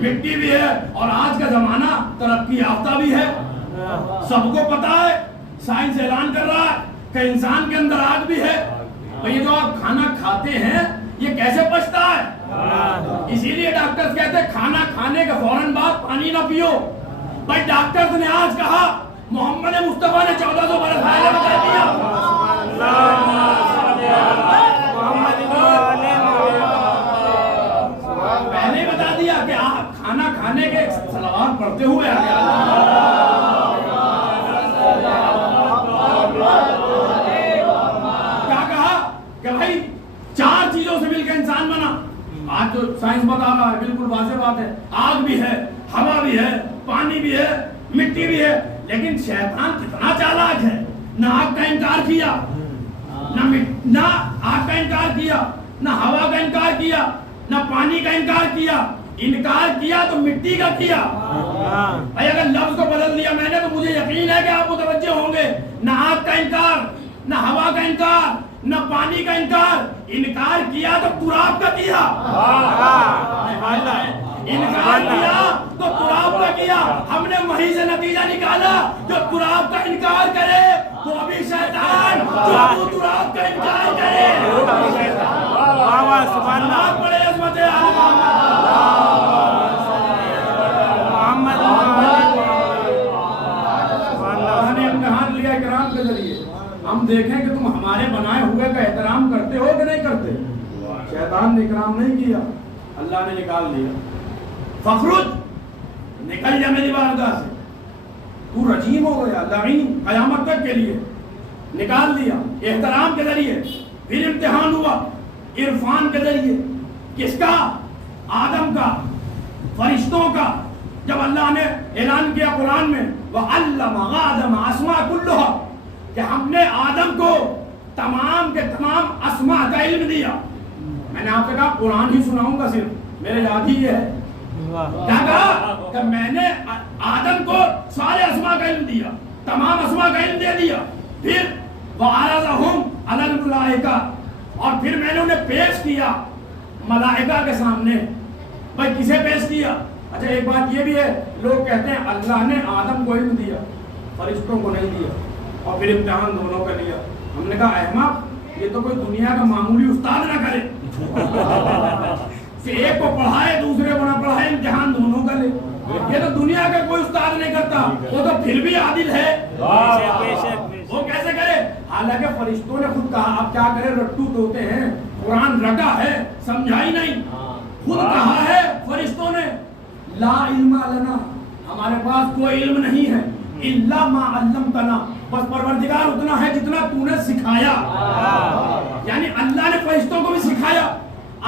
مٹی بھی ہے, اور آج کا زمانہ ترقی یافتہ بھی ہے. سب کو پتا ہے, سائنس اعلان کر رہا ہے کہ انسان کے اندر آگ بھی ہے. تو یہ جو آپ کھانا کھاتے ہیں یہ کیسے پچتا ہے؟ اسی لیے ڈاکٹرز کہتے ہیں کھانا کھانے کے فوراً بعد پانی نہ پیو. بھائی ڈاکٹرز نے آج کہا, محمد مصطفیٰ نے 1400 برس پہلے بتا دیا, پہلے بتا دیا کہ آپ کھانا کھانے کے صلوات پڑھتے ہوئے کیا کہا کہ بھائی 4 چیزوں سے مل کے انسان بنا. سائنس بتا رہا ہے، بالکل واضح بات ہے، آگ بھی ہے، ہوا بھی ہے، پانی بھی ہے، مٹی بھی ہے، لیکن شیطان کتنا چالاک ہے، نہ آگ کا انکار کیا، نہ آگ کا انکار کیا، نہ ہوا کا انکار کیا، نہ پانی کا انکار کیا، انکار کیا تو مٹی کا کیا۔ بھائی اگر لفظ کو بدل دیا میں نے تو مجھے یقین ہے کہ آپ متوجہ ہوں گے، نہ آگ کا انکار، نہ ہوا کا انکار، نہ پانی کا انکار، انکار کیا تو تراب کا کیا، انکار کیا تو تراب کا کیا۔ ہم نے وہیں سے نتیجہ نکالا، جو تراب کا انکار کرے وہ بھی شیطان، جو تراب کا انکار کرے بڑے عظمت امتحان لیا کرام کے ذریعے، ہم دیکھیں کہ تم ہمارے بنائے ہوئے کا احترام کرتے ہو کہ نہیں کرتے۔ شیطان نے اکرام نہیں کیا، اللہ نے نکال دیا، فخرج نکل جا میری بارگاہ سے، تو رجیم ہو گیا، لعین قیامت تک کے لیے، نکال دیا احترام کے ذریعے۔ پھر امتحان ہوا عرفان کے ذریعے، کس کا؟ آدم کا، فرشتوں کا۔ جب اللہ نے اعلان کیا قرآن میں وَعَلَّمَ آدَمَ أَسْمَاءَ كُلُّهَا، کہ ہم نے آدم کو تمام کے تمام اسماء کا علم دیا۔ میں نے آپ سے کہا قرآن ہی سناؤں گا، صرف میرے یاد ہی یہ ہے، کیا کہا کہ میں نے آدم کو سارے اسماء کا علم دیا، تمام اسماء کا علم دے دیا۔ پھر وَعَرَضَهُمْ عَلَى الْمَلَائِكَةِ، اور پھر میں نے انہیں پیش کیا ملائکہ کے سامنے۔ بھائی کسے پیش کیا؟ اچھا ایک بات یہ بھی ہے، لوگ کہتے ہیں اللہ نے آدم کو علم دیا، فرشتوں کو نہیں دیا، اور پھر امتحان دونوں کا لیا۔ ہم نے کہا احمق، یہ تو کوئی دنیا کا معمولی استاد نہ کرے کہ ایک کو پڑھائے دوسرے کو نہ پڑھائے، امتحان دونوں کا لے۔ یہ تو دنیا کا کوئی استاد نہیں کرتا، وہ تو پھر بھی عادل ہے، وہ کیسے کرے؟ حالانکہ فرشتوں نے خود کہا، آپ کیا کریں، رٹو توتے ہیں، قرآن رٹا ہے، سمجھائی نہیں، خود کہا ہے فرشتوں نے لا علم لنا، ہمارے پاس کوئی علم نہیں ہے، الا ما علمتنا، بس پروردگار اتنا ہے جتنا تو نے سکھایا۔ یعنی اللہ نے فرشتوں کو بھی سکھایا،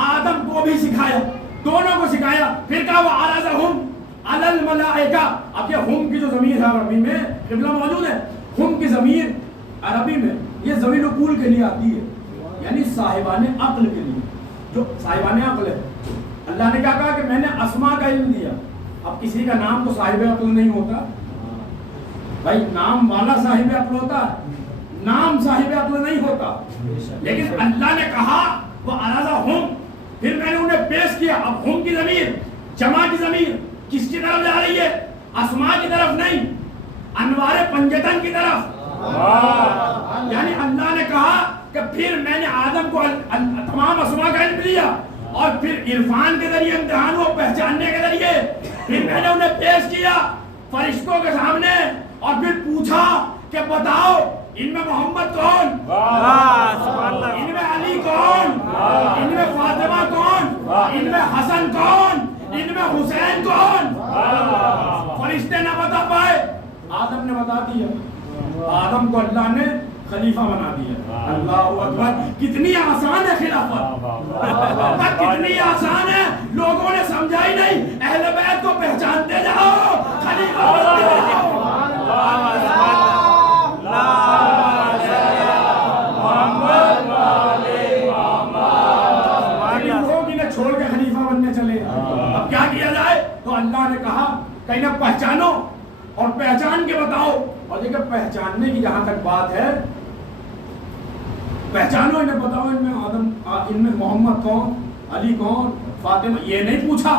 آدم کو بھی سکھایا، دونوں کو سکھایا۔ پھر کہا وَعَرَضَهُمْ عَلَى الْمَلَائِكَةِ، اب یہ ہم کی جو ضمیر ہے عربی میں، قبلہ موجود ہے، ہم کی ضمیر عربی میں یہ ضمیر عقول کے لیے آتی ہے، یعنی صاحبان عقل کے لیے، جو صاحبان عقل ہے۔ اللہ نے کیا کہا کہ میں نے اسماء کا علم دیا۔ اب کسی کا نام تو صاحب عقل نہیں ہوتا، بھائی نام والا صاحب عقل ہوتا ہے، نام صاحب عقل نہیں ہوتا، لیکن اللہ نے کہا وہ وَعَرَضَهُمْ، پھر میں نے انہیں پیش کیا۔ اب ہم کی ضمیر، جمع کی ضمیر کس کی طرف جا رہی ہے؟ اسماء کی طرف نہیں، انوار پنجتن کی طرف۔ یعنی اللہ نے کہا کہ پھر میں نے آدم کو تمام اسماء کا علم دیا، اور پھر عرفان کے ذریعے امتحان ہو، پہچاننے کے ذریعے، پھر میں نے انہیں پیش کیا فرشتوں کے سامنے، اور پھر پوچھا کہ بتاؤ ان میں محمد کون، ان میں علی کون، ان میں فاطمہ کون، ان میں حسن کون، ان میں حسین کون؟ فرشتے نہ بتا پائے، آدم نے بتا دیا۔ آدم کو اللہ نے خلیفہ بنا دیا۔ اللہ اکبر، کتنی آسان ہے خلافت، کتنی آسان ہے، لوگوں نے سمجھا ہی نہیں۔ اہل بیت کو پہچانتے جاؤ، خلیفہ بنتے جاؤ۔ چھوڑ کے خلیفہ بننے چلے، اب کیا کیا جائے؟ تو اللہ نے کہا کہ انہیں پہچانو اور پہچان کے بتاؤ۔ اور دیکھیں پہچاننے کی جہاں تک بات ہے، پہچانو، انہیں بتاؤ ان میں آدم، ان میں محمد کون، علی کون، فاطمہ، یہ نہیں پوچھا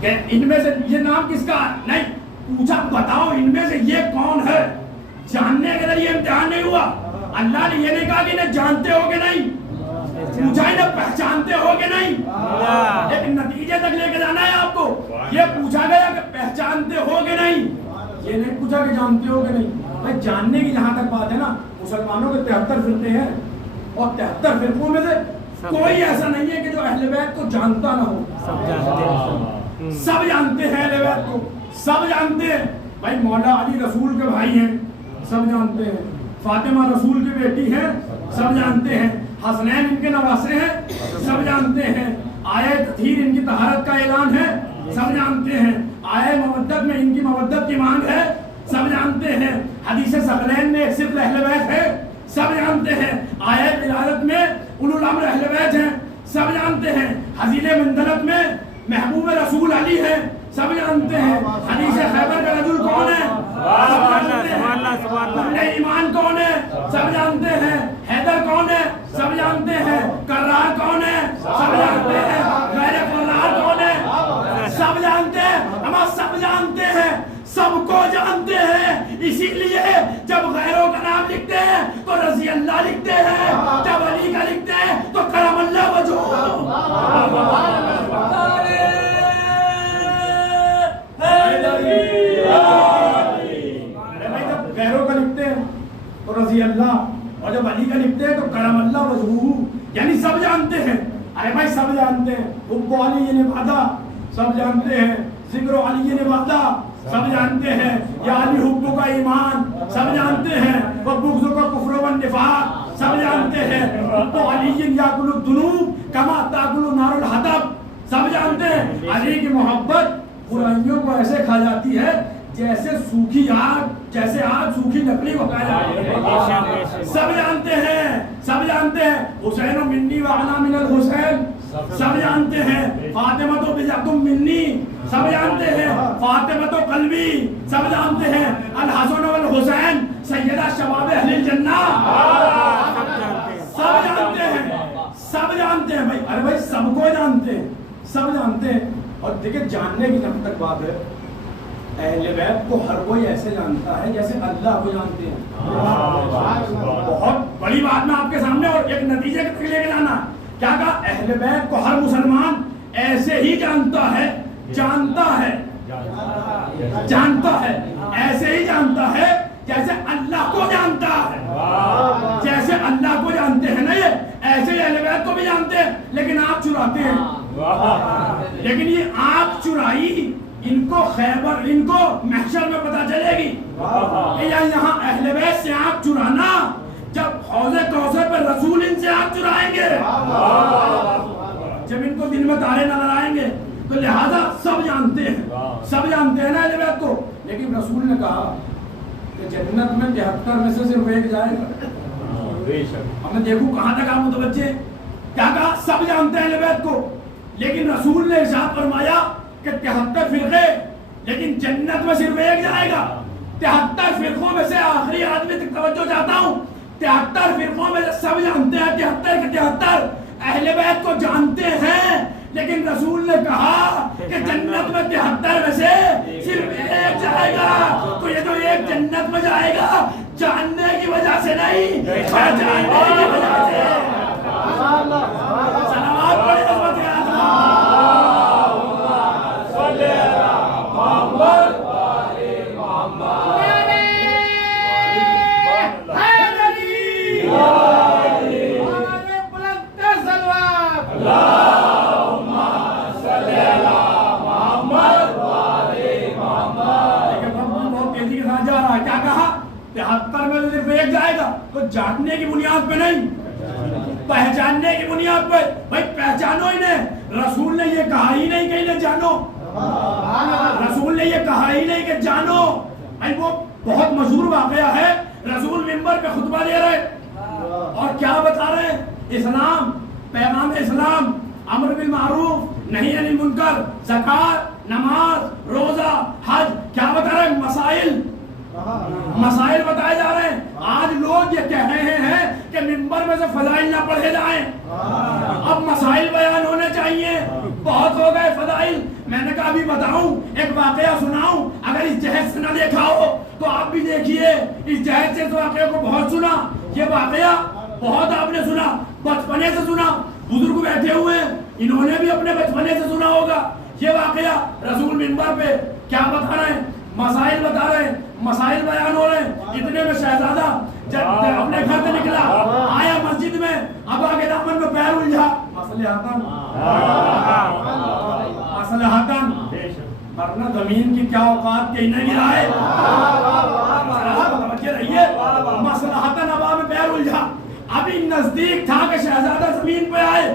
کہ ان میں سے یہ نام کس کا، نہیں پوچھا بتاؤ ان میں سے یہ کون ہے۔ جاننے کے ذریعے امتحان نہیں ہوا۔ اللہ نے یہ نہیں کہا کہ انہیں جانتے ہو کہ نہیں، پوچھا انہیں پہچانتے ہو کہ نہیں، ایک نتیجے تک لے کے جانا ہے آپ کو۔ یہ پوچھا گیا کہ پہچانتے ہو کہ نہیں، یہ نہیں پوچھا کہ جانتے ہو کہ نہیں۔ بھائی جاننے کی جہاں تک بات ہے نا، مسلمانوں کے 73 فرقے ہیں، اور 73 فرقوں میں سے کوئی ایسا نہیں ہے کہ جو اہل بیت کو جانتا نہ ہو، سب جانتے ہیں اہل بیت کو، سب جانتے ہیں۔ بھائی مولا علی رسول کے بھائی ہیں، سب جانتے ہیں، فاطمہ رسول کی بیٹی ہیں، سب جانتے ہیں، حسنین ان کے نواسے ہیں، سب جانتے ہیں، آیت تطہیر ان کی طہارت کا اعلان ہے، سب جانتے ہیں۔ آیت مودت میں ان کی مودت کی مانگ ہے، سب جانتے ہیں۔ حدیث ثقلین میں صرف اہل بیت ہے، سب جانتے ہیں۔ آیت ولادت میں اولو الامر اہل بیت ہیں، سب جانتے ہیں۔ حدیث مندلت میں محبوب رسول علی ہے، سب جانتے ہیں۔ حدیث خیبر کا رجل کون ہے؟ سب جانتے ہیں۔ ایمان کون ہے؟ سب جانتے ہیں۔ حیدر کون ہے؟ سب جانتے ہیں۔ کرار کون ہے؟ سب جانتے ہیں۔ غیر فرار کون ہے؟ سب جانتے ہیں۔ ہم سب جانتے ہیں، سب کو جانتے ہیں، اسی لیے جب غیروں کا نام لکھتے ہیں تو رضی اللہ لکھتے ہیں، جب علی کا لکھتے ہیں تو کرم اللہ وجہہ۔ جب غیروں کا لکھتے ہیں تو رضی اللہ، اور جب علی کا لکھتے ہیں تو کرم اللہ وجہہ، یعنی سب جانتے ہیں۔ ارے بھائی سب جانتے ہیں، حب علی نے وعدہ، سب جانتے ہیں۔ ذکر علی نے وعدہ، سب جانتے ہیں۔ یا علی حب کا ایمان، سب جانتے ہیں۔ وہ بغض کا کفر و نفاق، سب جانتے ہیں۔ حب علی یاکل الذنوب کما تاکل نار الحطب، سب جانتے ہیں۔ علی کی محبت برائیوں کو ایسے کھا جاتی ہے جیسے سوکھی آگ، جیسے آگ سوکھی لکڑی کو کھا جاتی ہے، سب جانتے ہیں، سب جانتے ہیں۔ حسین منی وانا من الحسین، سب جانتے ہیں۔ فاطمہ تو بنت منی، سب جانتے ہیں۔ فاطمہ تو قلبی، سب جانتے ہیں۔ الحسن والحسین سیدہ شباب اہل الجنہ، سب جانتے ہیں، سب جانتے ہیں۔ بھائی ارے بھائی سب کو جانتے ہیں، سب جانتے ہیں۔ اور دیکھیں جاننے کی جب تک بات ہے، اہل بیت کو ہر کوئی ایسے جانتا ہے جیسے اللہ کو جانتے ہیں۔ بہت بڑی بات میں آپ کے سامنے اور ایک نتیجے کے لے کے جانا، کیا کہا؟ اہل بیت کو ہر مسلمان ایسے ہی جانتا ہے، جانتا ہے، جانتا ہے، ایسے ہی جانتا ہے جیسے اللہ کو جانتا ہے۔ جیسے اللہ کو جانتے ہیں نا یہ، ایسے ہی اہل بیت کو بھی جانتے ہیں، لیکن آپ چراتے ہیں۔ لیکن یہ آپ چرائی ان کو خیبر، ان کو محشر میں پتہ چلے گی کہ یہاں اہل بیت سے آنکھ چرانا، جب حوض کوثر پر رسول ان سے آنکھ چرائیں گے، جب ان کو دن میں تارے نظر آئیں گے، تو لہذا سب جانتے ہیں، سب جانتے ہیں نا اہل بیت کو۔ لیکن رسول نے کہا کہ جنت میں 73 میں سے صرف ایک جائے گا۔ ہم نے دیکھو کہاں تک آپ متوجہ، کیا کہا؟ سب جانتے ہیں اہل بیت کو، لیکن رسول نے ارشاد فرمایا کہ 73 فرقے، لیکن جنت میں صرف ایک جائے گا۔ 73 فرقوں میں سے آخری آدمی تک توجہ چاہتا ہوں، 73 فرقوں میں سے سب جانتے ہیں، 73 کے 73 اہل بیت کو جانتے ہیں، لیکن رسول نے کہا کہ جنت میں 73 میں سے صرف ایک جائے گا۔ تو یہ جو ایک جنت میں جائے گا جاننے کی وجہ سے نہیں، جاننے کی وجہ سے۔ سلامات پڑھیں عظمت اللہ۔ کیا کہا؟ 73 میں صرف ایک جائے گا، تو جاننے کی بنیاد پہ نہیں، پہچاننے کی بنیاد پہ۔ بھائی پہچانو انہیں، رسول نے یہ کہا ہی نہیں کہ انہیں جانو، رسول نے یہ کہا ہی نہیں کہ جانو۔ بھائی وہ بہت مشہور واقعہ ہے، رسول منبر پہ خطبہ دے رہے اور کیا بتا رہے ہیں؟ اسلام، پیغام اسلام، امر بالمعروف نہی عن المنکر، زکات، نماز، روزہ، حج، کیا بتا رہے ہیں؟ مسائل، مسائل بتائے جا رہے ہیں۔ آج لوگ یہ کہہ رہے ہیں کہ منبر میں سے فضائل نہ پڑھے جائیں، اب مسائل بیان ہونے چاہیے، بہت ہو گئے فضائل۔ میں نے کہا ابھی بتاؤں، ایک واقعہ سناؤں، اگر اس جہد سے نہ دیکھا ہو تو آپ بھی دیکھیے۔ اس جہد سے اس واقعے کو بہت سنا، یہ واقعہ بہت آپ نے سنا، بچپنے سے سنا، بزرگ بیٹھے ہوئے ہیں، انہوں نے بھی اپنے بچپنے سے سنا ہوگا یہ واقعہ۔ رسول منبر پہ کیا بتا رہے ہیں؟ مسائل بتا رہے ہیں، مسائل بیان ہو رہے ہیں۔ اتنے میں شہزادہ جب اپنے گھر سے نکلا، آیا مسجد میں، اب آگے دامن میں پیر الجھا، مصلحتاً مصلحتاً، ورنہ زمین کی کیا اوقات کے انہیں گرائے، توجہ رہیے، مصلحتاً اب آگے پیر الجھا۔ ابھی نزدیک تھا کہ شہزادہ زمین پہ آئے،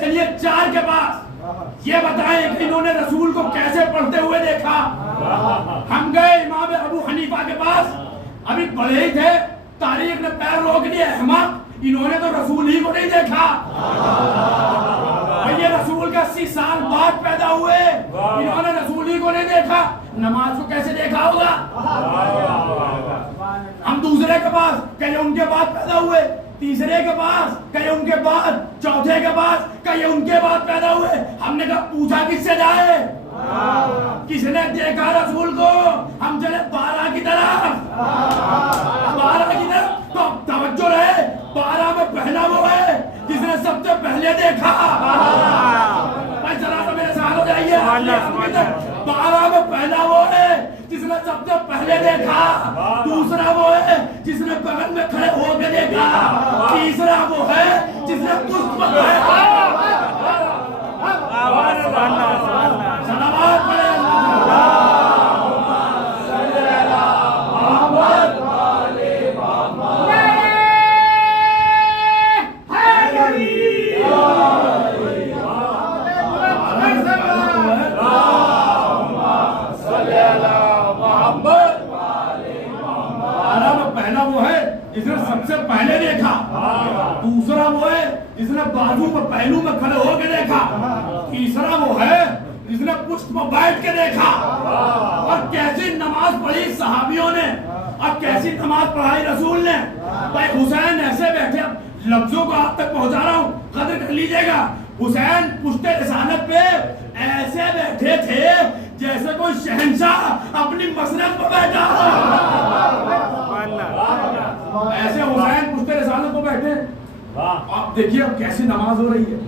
چلیے 4 کے پاس, یہ بتائیں کہ انہوں نے رسول کو کیسے پڑھتے ہوئے دیکھا. ہم گئے امام ابو حنیفہ کے پاس, ابھی پڑھے ہی تھے, تاریخ نے پیر روک لیا, احمق, انہوں نے تو رسول ہی کو نہیں دیکھا. یہ رسول کا 80 سال بعد پیدا ہوئے, انہوں نے رسول ہی کو نہیں دیکھا, نماز کو کیسے دیکھا ہوگا. ہم دوسرے کے پاس, کہ ان کے بعد پیدا ہوئے, تیسرے کے پاس, کہ ان کے بعد, چوتھے کے پاس, کہ ان کے بعد پیدا ہوئے. ہم نے کہا پوچھا کس سے جائے, کس نے دیکھا رسول کو. ہم چلے 12 کی طرف, 12 کی طرف. تو توجہ رہے, 12 میں پہلا وہ ہے جس نے سب سے پہلے دیکھا. بھائی ذرا سا میرے ساتھ ہو جائیے. 12 میں پہلا وہ ہے جس نے سب سے پہلے دیکھا, دوسرا وہ ہے جس نے بغل میں کھڑے ہو کے دیکھا, تیسرا وہ ہے جس نے پشت پر صلوات پڑھے. پہلا وہ ہے جس نے سب سے پہلے دیکھا, دوسرا وہ ہے جس نے بازو میں پہلو میں کھڑے ہو کے دیکھا, تیسرا وہ ہے جس نے پشت میں بیٹھ کے دیکھا. اور کیسی نماز پڑھی صحابیوں نے, اور کیسی نماز پڑھائی رسول نے. بھائی حسین ایسے بیٹھے, لفظوں کو آپ تک پہنچا رہا ہوں, قدر کر لیجئے گا. حسین پشت رسالت پہ ایسے بیٹھے تھے جیسے کوئی شہنشاہ اپنی مسند پہ بیٹھا. ایسے حسین پشت رسالت پہ بیٹھے. آپ دیکھیے اب کیسی نماز ہو رہی ہے,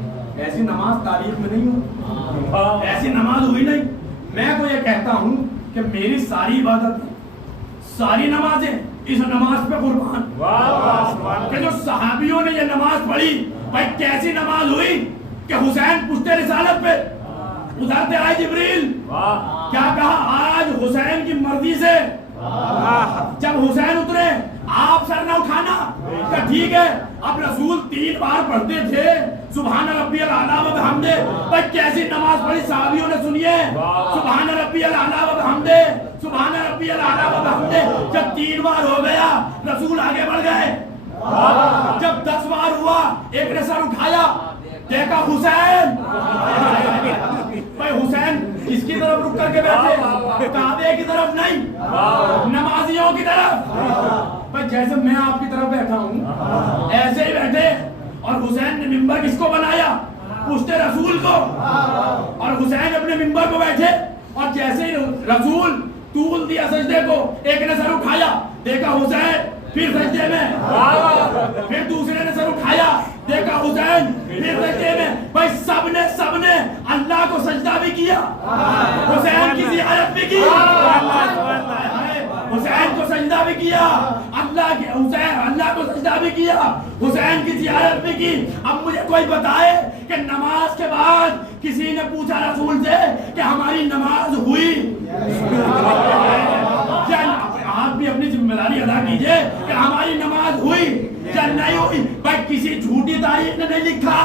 ایسی نماز تاریخ میں نہیں ہوئی, ایسی نماز ہوئی نہیں. میں تو یہ کہتا ہوں کہ میری ساری عبادت, ساری نمازیں اس نماز پہ قربان. کہ جو صحابیوں نے یہ نماز پڑھی, بھائی کیسی نماز ہوئی کہ حسین پشت رسالت پہ, ادھر سے آئے جبریل, کیا کہا آج حسین کی مرضی سے. جب حسین اترے آپ سر نہ اٹھانا, کہ ٹھیک ہے. اب رسول 3 بار پڑھتے تھے سبحان ربی الاعلیٰ و بحمدہ. بھائی کیسی نماز پڑھی صحابیوں نے, سنیے, سبحان ربی الاعلیٰ و بحمدہ, سبحان ربی الاعلیٰ و بحمدہ. جب 3 بار ہو گیا رسول آگے بڑھ گئے. جب 10 بار ہوا ایک نے سر اٹھایا, دیکھا حسین. بھائی حسین کس کی طرف رک کر کے بیٹھے, کعبے کی طرف نہیں, نمازیوں کی طرف. بھائی جیسے میں آپ کی طرف بیٹھا ہوں ایسے ہی بیٹھے, اور حسین نے ممبر کس کو بنایا, پشت رسول کو. اور حسین اپنے ممبر کو بیٹھے, اور جیسے ہی رسول طول دیا سجدے کو, ایک نے سر اٹھایا, دیکھا حسین, پھر سجدے میں, پھر دوسرے نے سر اٹھایا, دیکھا حسین, پھر سجدے میں. بھائی سب نے اللہ کو سجدہ بھی کیا, حسین کی زیارت بھی کی, حسین کو سجدہ بھی کیا, اللہ کو سجدہ بھی کیا, حسین کی زیارت بھی کی. اب مجھے کوئی بتائے کہ نماز کے بعد کسی نے پوچھا رسول سے کہ ہماری نماز ہوئی, آپ بھی اپنی ذمہ داری ادا کیجئے کہ ہماری نماز ہوئی یا نہیں ہوئی. بھائی کسی جھوٹی تاریخ نے نہیں لکھا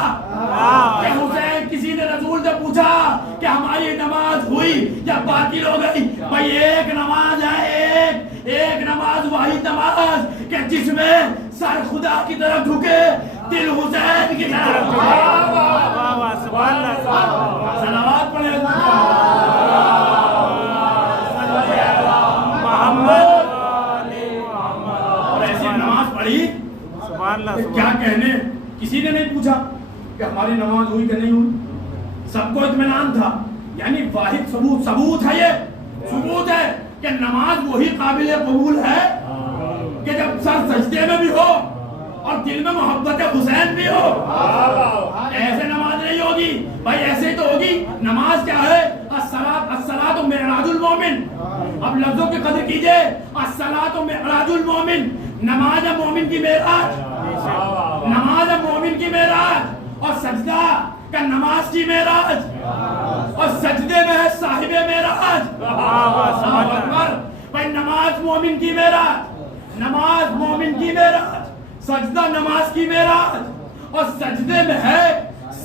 کہ حسین کسی نے رسول سے پوچھا کہ ہماری نماز ہوئی یا باطل ہو گئی. بھائی ایک نماز ہے, ایک نماز, واحد نماز کہ جس میں سر خدا کی طرف جھکے, دل حسین کی طرف جھکے. صلوات پڑھیں کیا کہنے. کسی نے نہیں پوچھا کہ ہماری نماز ہوئی کہ نہیں ہوئی, سب کو اطمینان تھا. یعنی واحد ثبوت ہے, یہ ثبوت ہے کہ نماز وہی قابل قبول ہے کہ جب سر سجدے میں بھی ہو اور دل میں محبت حسین بھی ہو. ایسے نماز نہیں ہوگی. بھائی ایسے ہی تو ہوگی. نماز کیا ہے, الصلاۃ معراج المومن. اب لفظوں کی قدر کیجئے, الصلاۃ معراج المومن, نماز ہے مومن کی معراج, نماز ہے مومن کی معراج. اور سجدہ کا نماز کی معراج, اور سجدے میں ہے صاحب معراج. بھائی نماز مومن کی معراج, نماز مومن کی معراج, سجدہ نماز کی معراج, اور سجدے میں ہے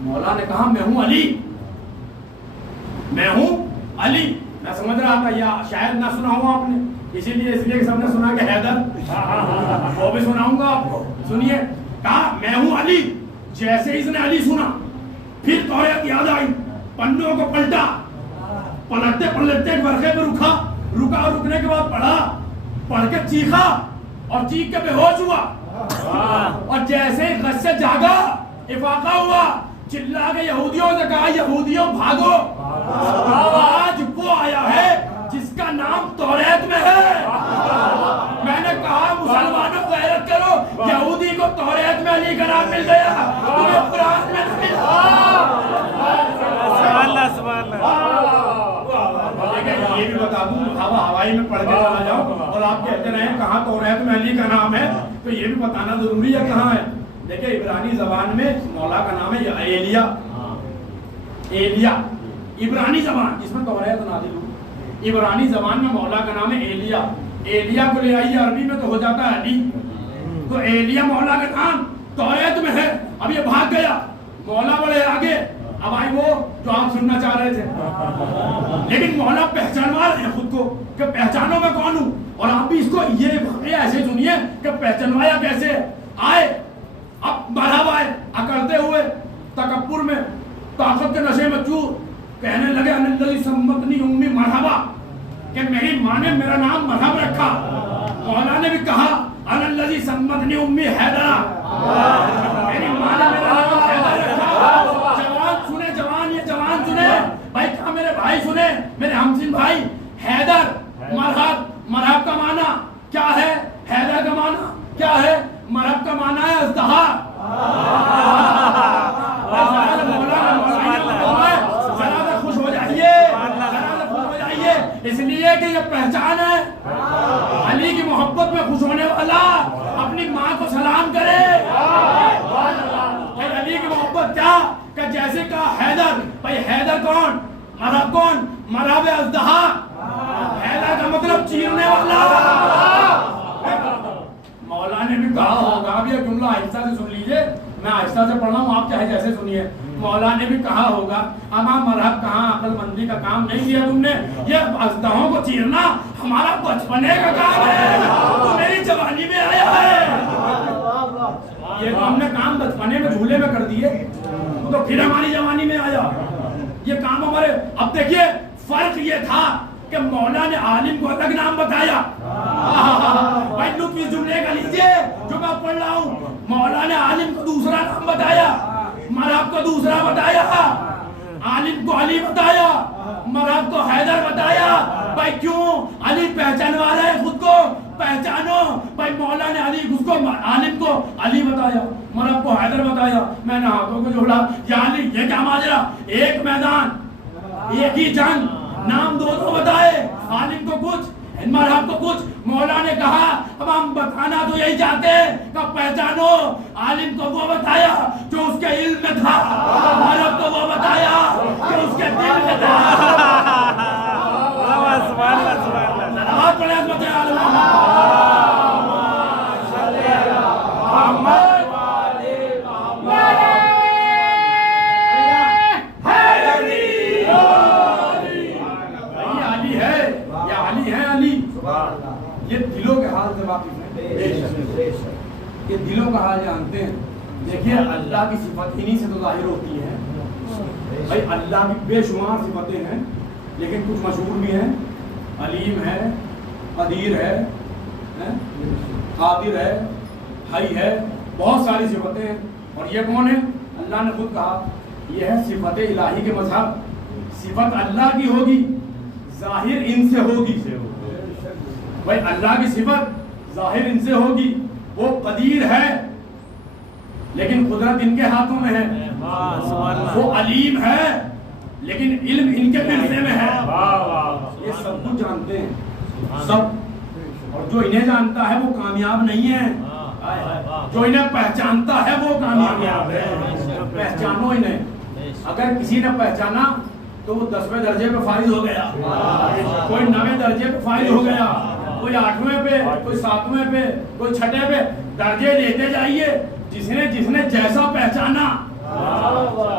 مولا نے کہا میں ہوں علی، میں ہوں علی. میں سمجھ رہا تھا یا شاید نہ سنا ہو آپ نے، اسی لیے کہ سب نے سنا کہ حیدر، وہ بھی سناؤں گا آپ کو. سنیے، کہا میں ہوں علی. جیسے اس نے علی سنا پھر توریت یاد آئی، پنوں کو پلٹا، پلٹتے پلٹتے ایک ورقے پہ رکا، رکنے کے بعد پڑھ کے چیخا اور چیخ کے بے ہوش ہوا. اور جیسے ہی غش سے جاگا افاقہ ہوا، چلا کے یہودیوں سے کہا یہودیوں بھاگو، آج وہ آیا ہے جس کا نام توریت میں ہے. میں نے کہا مسلمانوں غیرت کرو، یہودی کو توریت میں علی کا نام مل گیا، تمہیں قرآن میں نہیں ملا. یہ بھی بتا دوں، ہوائی میں پڑھ کے چلا جاؤ اور آپ کہتے رہے کہاں توریت میں علی کا نام ہے، تو یہ بھی بتانا ضروری ہے کہاں ہے. دیکھیں عبرانی زبان میں مولا کا نام ہے ایلیا، ایلیا عبرانی زبان جس میں توریت نازل ہوئی، عبرانی زبان میں مولا کا نام ہے ایلیا. ایلیا کو لے آئیے عربی میں تو ہو جاتا ہے علی. تو ایلیا مولا کا نام توریت میں ہے. اب یہ بھاگ گیا، مولا بڑے آگے. اب آئی وہ جو آپ سننا چاہ رہے تھے، لیکن مولا پہچانوا رہے ہیں خود کو کہ پہچانو میں کون ہوں. اور آپ بھی اس کو یہ ایسے سنیے کہ پہچانوایا کیسے. آئے اب مرحبا آئے اکڑتے ہوئے تکبر میں طاقت کے نشے میں چور، کہنے لگے ان الذی سمتنی امی مرحبا، کہ میری ماں نے میرا نام مرحب رکھا. مولا نے بھی کہا ان الذی سمتنی امی حیدرا، میری ماں نے میرا نام حیدر رکھا. جوان سنے، جوان یہ جوان سنے بھائی، کہا میرے بھائی سنے، میرے ہمسن بھائی، حیدر مرحب. مرحب کا معنی کیا ہے؟ حیدر کا معنی کیا ہے؟ مرحب کا معنی ہے ازدہا. خوش ہو جائیے، اس لیے کہ یہ پہچان ہے. علی کی محبت میں خوش ہونے والا اپنی ماں کو سلام کرے. علی کی محبت کیا کہ جیسے کہا حیدر، بھائی حیدر کون؟ مرحب کون؟ مرحب ازدہا. حیدر کا مطلب چیرنے والا. مولا نے بھی کہا ہوگا، اب یہ جملہ آہستہ سے سن لیجئے، میں آہستہ سے پڑھ رہا ہوں، آپ چاہے جیسے سنیے. مولا نے بھی کہا ہوگا اما مرحب کہاں، عقل مندی کا کام نہیں کیا تم نے، یہ ازدہوں کو چیرنا ہمارا بچپنے کا کام ہے، تو میری جوانی میں آیا ہے. یہ تو ہم نے کام بچپنے میں جھولے میں کر دیے، تو پھر ہماری جوانی میں آیا یہ کام ہمارے. اب دیکھیے فرق یہ تھا کہ مولا نے عالم کو الگ نام بتایا. بھائی لطف اس جملے کا لیجئے جو میں پڑھ رہا ہوں. مولا نے عالم کو دوسرا نام بتایا، مرحب کو دوسرا بتایا، عالم کو علی بتایا، مرحب کو حیدر بتایا. بھائی کیوں؟ علی پہچانوا رہا ہے خود کو، پہچانو. بھائی مولا نے علی اس کو عالم کو علی بتایا، مرحب کو حیدر بتایا. میں نے ہاتھوں کو جوڑا، یا علی یہ کیا ماجرا؟ ایک میدان، ایک ہی جنگ، نام دونوں بتائے، عالم کو کچھ مرحب کو کچھ. مولا نے کہا اب ہم بتانا تو یہی چاہتے ہیں کہ پہچانو. عالم کو وہ بتایا جو اس کے علم میں تھا، مرحب کو وہ بتایا جو اس کے دل میں تھا. یہ دلوں کے حال سے واقف ہیں، یہ دلوں کا حال جانتے ہیں. دیکھیے اللہ کی صفت انہی سے تو ظاہر ہوتی ہے. بھائی اللہ کی بے شمار صفتیں ہیں، لیکن کچھ مشہور بھی ہیں. علیم ہے، قدیر ہے، قادر ہے، حی ہے، بہت ساری صفتیں ہیں. اور یہ کون ہے؟ اللہ نے خود کہا یہ ہے صفت الہی کے مظہر. صفت اللہ کی ہوگی، ظاہر ان سے ہوگی. بھائی اللہ کی صفت ظاہر ان سے ہوگی. وہ قدیر ہے لیکن قدرت ان کے ہاتھوں میں ہے. وہ علیم ہے لیکن علم ان کے قبضے میں ہے. یہ سب کچھ جانتے ہیں سب. اور جو انہیں جانتا ہے وہ کامیاب نہیں ہے، جو انہیں پہچانتا ہے وہ کامیاب ہے. پہچانو انہیں. اگر کسی نے پہچانا تو وہ 10ویں درجے پہ فائز ہو گیا، کوئی 9ویں درجے پہ فائز ہو گیا، کوئی 8ویں پہ، کوئی 7ویں پہ، کوئی 6ٹھے پہ. درجے لیتے جائیے. جس نے جیسا پہچانا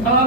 4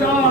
4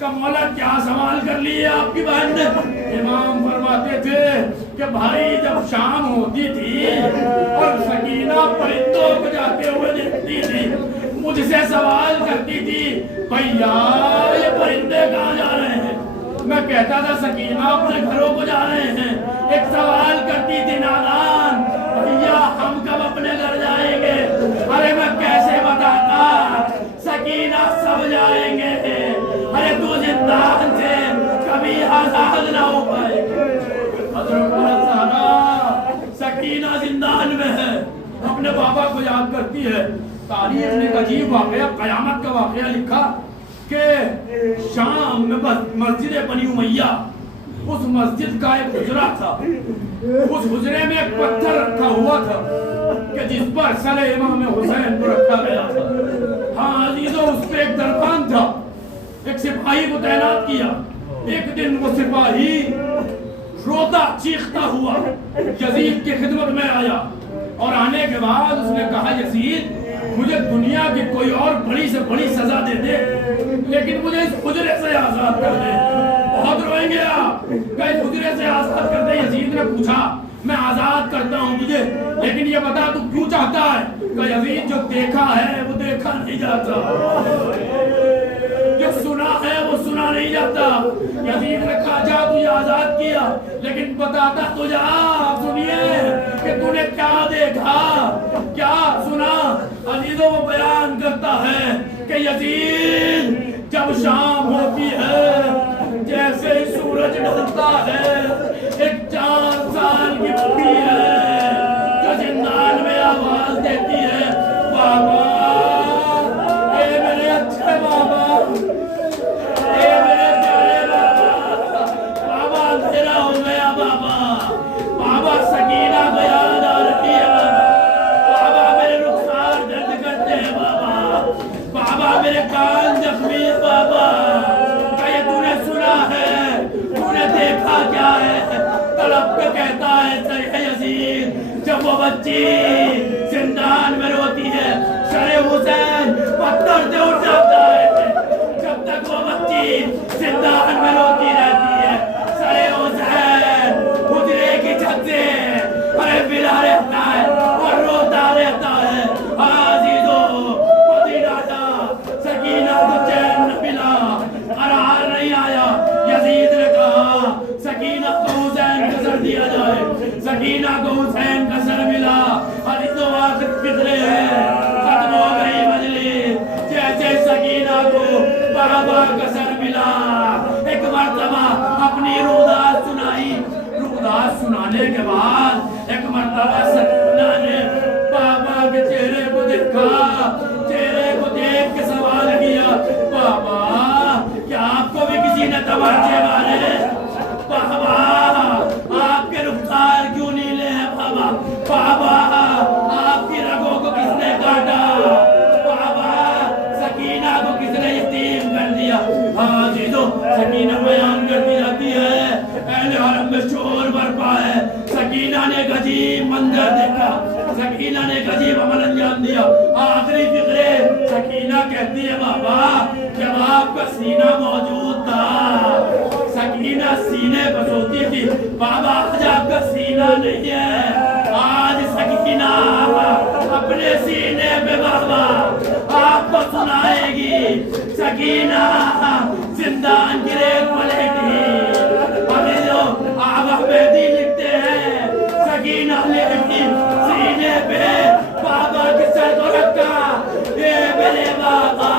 کہ مولا کیا سوال کر لیے آپ کی بہن نے؟ امام فرماتے تھے کہ بھائی جب شام ہوتی تھی اور سکینہ پرندوں کو جاتے ہوئے دیکھتی تھی مجھ سے سوال کرتی تھی بھیا یہ پرندے کہاں جا رہے ہیں؟ میں کہتا تھا سکینہ اپنے گھروں کو جا رہے ہیں. ایک سوال کرتی تھی نادان بھیا ہم کب اپنے گھر جائیں گے؟ ارے میں کیسے بتاتا سکینہ سب جائیں گے. ارے تو زندان سے کبھی آزاد نہ ہو پائے. سکینہ زندان میں ہے اپنے بابا کو یاد کرتی ہے. تاریخ نے ایک عجیب واقعہ قیامت کا واقعہ لکھا کہ شام میں مسجد بنی امیہ اس مسجد کا ایک حجرہ تھا. اس حجرے میں ایک پتھر رکھا ہوا تھا کہ جس پر سر امام حسین کو رکھا گیا تھا. ہاں عزیزو اس پہ ایک دربان تھا. ایک سپاہی کو تعینات کیا. ایک دن وہ سپاہی روتا چیختا ہوا یزید کی خدمت میں آیا اور آنے کے بعد اس نے کہا یزید مجھے دنیا کی کوئی اور بڑی سے بڑی سزا دے دے لیکن مجھے اس حجرے سے آزاد کر دے. بہت روئیں گے آپ کہ اس حجرے سے آزاد کر دے. یزید نے پوچھا میں آزاد کرتا ہوں تجھے لیکن یہ بتا تو کیوں چاہتا ہے؟ کہ یزید جو دیکھا ہے وہ دیکھا نہیں جاتا, جو سنا ہے وہ سنا نہیں جاتا. یزید نے کہا جا تجھے آزاد کیا لیکن بتاتا تو جا سنیے کہ تو نے کیا دیکھا کیا سنا. عزیزوں وہ بیان کرتا ہے کہ یزید جب شام ہوتی ہے جیسے سورج ڈھلتا ہے ایک 4 سال کی بچی ہے جو زندان میں آواز دیتی ہے بابا اے میرے اچھے بابا اے میرے پیارے بابا, بابا اندھیرا ہو گیا بابا, بابا سکینہ کو یاد آ رہی ہے بابا, بابا میرے رخسار درد کرتے ہیں بابا, بابا میرے کان زخمی ہے بابا. کہ تو نے سنا ہے تو نے دیکھا کیا ہے؟ تڑپ کے کہتا ہے یزید جب وہ بچی زندان میں روتی ہے سر حسین پتھر سے اٹھ جاتا ہے. جب تک وہ بچی زندان میں روتی رہتی ہے سر حسین حجرے کی چھت سے ارے بلا رہتا ہے اور روتا رہتا ہے. عزیزو مدینہ جا سکینہ کو چین نہ ملا, قرار نہیں آیا. یزید نے کہا سکینہ کو حسین کا سر دیا جائے. سکینہ کو حسین کا سر ملا. عزیزو آخر فکرے ہیں ختم ہو گئی مجلس جیسے سکینہ کو بابا کا سر ملا. ایک مرتبہ اپنی رودات سنائی. رودات سنانے کے بعد ایک مرتبہ سکینہ نے بابا کے چہرے کو دیکھا. چہرے کو دیکھ کے سوال کیا بابا کیا آپ کو بھی کسی نے تماچے مارے؟ بابا آپ کے رخسار کیوں نیلے ہیں بابا؟ بابا آپ کی رگوں کو کس نے کاٹا؟ بابا سکینہ کو کس نے یتیم کر دیا؟ ہاں عزیزو سکینہ بیان کرتی جاتی ہے اہل حرم میں شور برپا ہے. سکینہ نے ایک عجیب منظر دیکھا, سکینہ نے ایک عجیب عمل انجام دیا. آخری فکرے سکینہ کہتی ہے بابا جب آپ کا سینہ موجود تھا سکینہ سینے پر سوتی تھی, بابا آج آپ کا سینہ نہیں ہے. آج سکینہ اپنے سینے پہ بابا آپ کو سنائے گی. سکینہ زندان کی ریت پر لیٹی. ابھی جو آغا مہدی لکھتے ہیں سکینہ لیٹی سینے پہ بابا کے سر کو رکھا. اے میرے بابا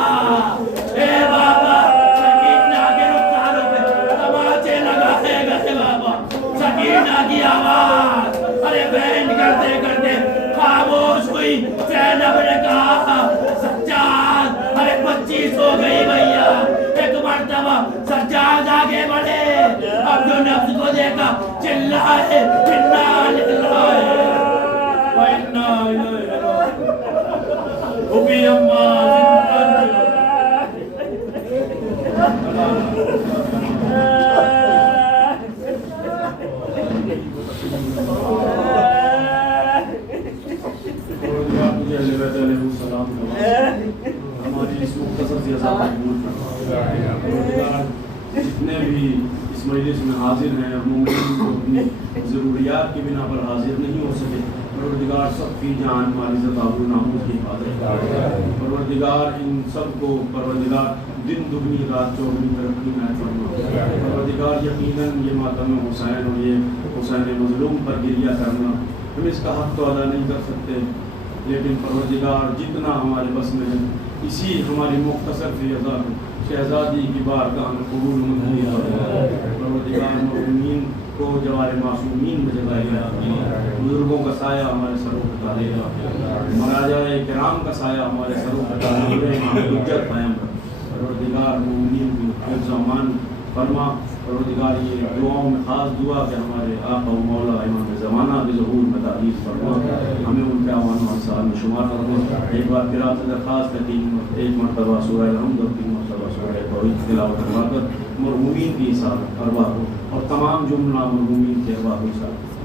اے بابا. سکینہ کے رخساروں پہ تماچے لگائے گئے بابا. سکینہ کی آواز ارے بہن کرتے کرتے خاموش ہوئی. زینب نے کہا سجاد ارے 25 ہو گئی بھیا. ایک مرتبہ سجاد آگے بڑھے عبد نفس کو دیکھا چلائے انا للہ و انا الیہ راجعون. ابھی اماں ہماری اس مختصر سی عذاب قبول فرما. بھی اس مجلس میں حاضر ہیں اور مومنین کو اپنی ضروریات کی بنا پر حاضر نہیں ہو سکے، پروردگار سب کی جان مال عزت آبرو ناموس کی حفاظت کرے، پروردگار ان سب کو پروردگار دن دگنی رات چوگنی ترقی نہ فرما، پروردگار یقیناً یہ ماتم حسین اور یہ حسین مظلوم پر گریہ کرنا ہم اس کا حق تو ادا نہیں کر سکتے، لیکن پروردگار جتنا ہمارے بس میں ہے اسی ہماری مختصر سی شہزادی کی بارگاہ میں قبول منظوری پروردگار مومنین کو جوار معصومین میں جگہ بزرگوں کا سایہ ہمارے سروں پہ ڈالے گا، مراجع کرام کا سایہ ہمارے سروں پہ ڈالے حجت قائم کر، پروردگار مومنین کی حفظ و امان فرما، پروردگار یہ دعاؤں میں خاص دعا کہ ہمارے آقا و مولا امام زمانہ بھی ظہور میں تعریف فرما، ہمیں ان کے اعوان و انصار میں شمار فرما، ایک بار قرات درخواست ہے 3 ایک مرتبہ سورہ الحمد اور 3 مرتبہ سورہ توحید تلاوت کروا کر مرحومین کی اصالت ارواح کو اور تمام جملہ مرحومین کے ارواح کو اصالت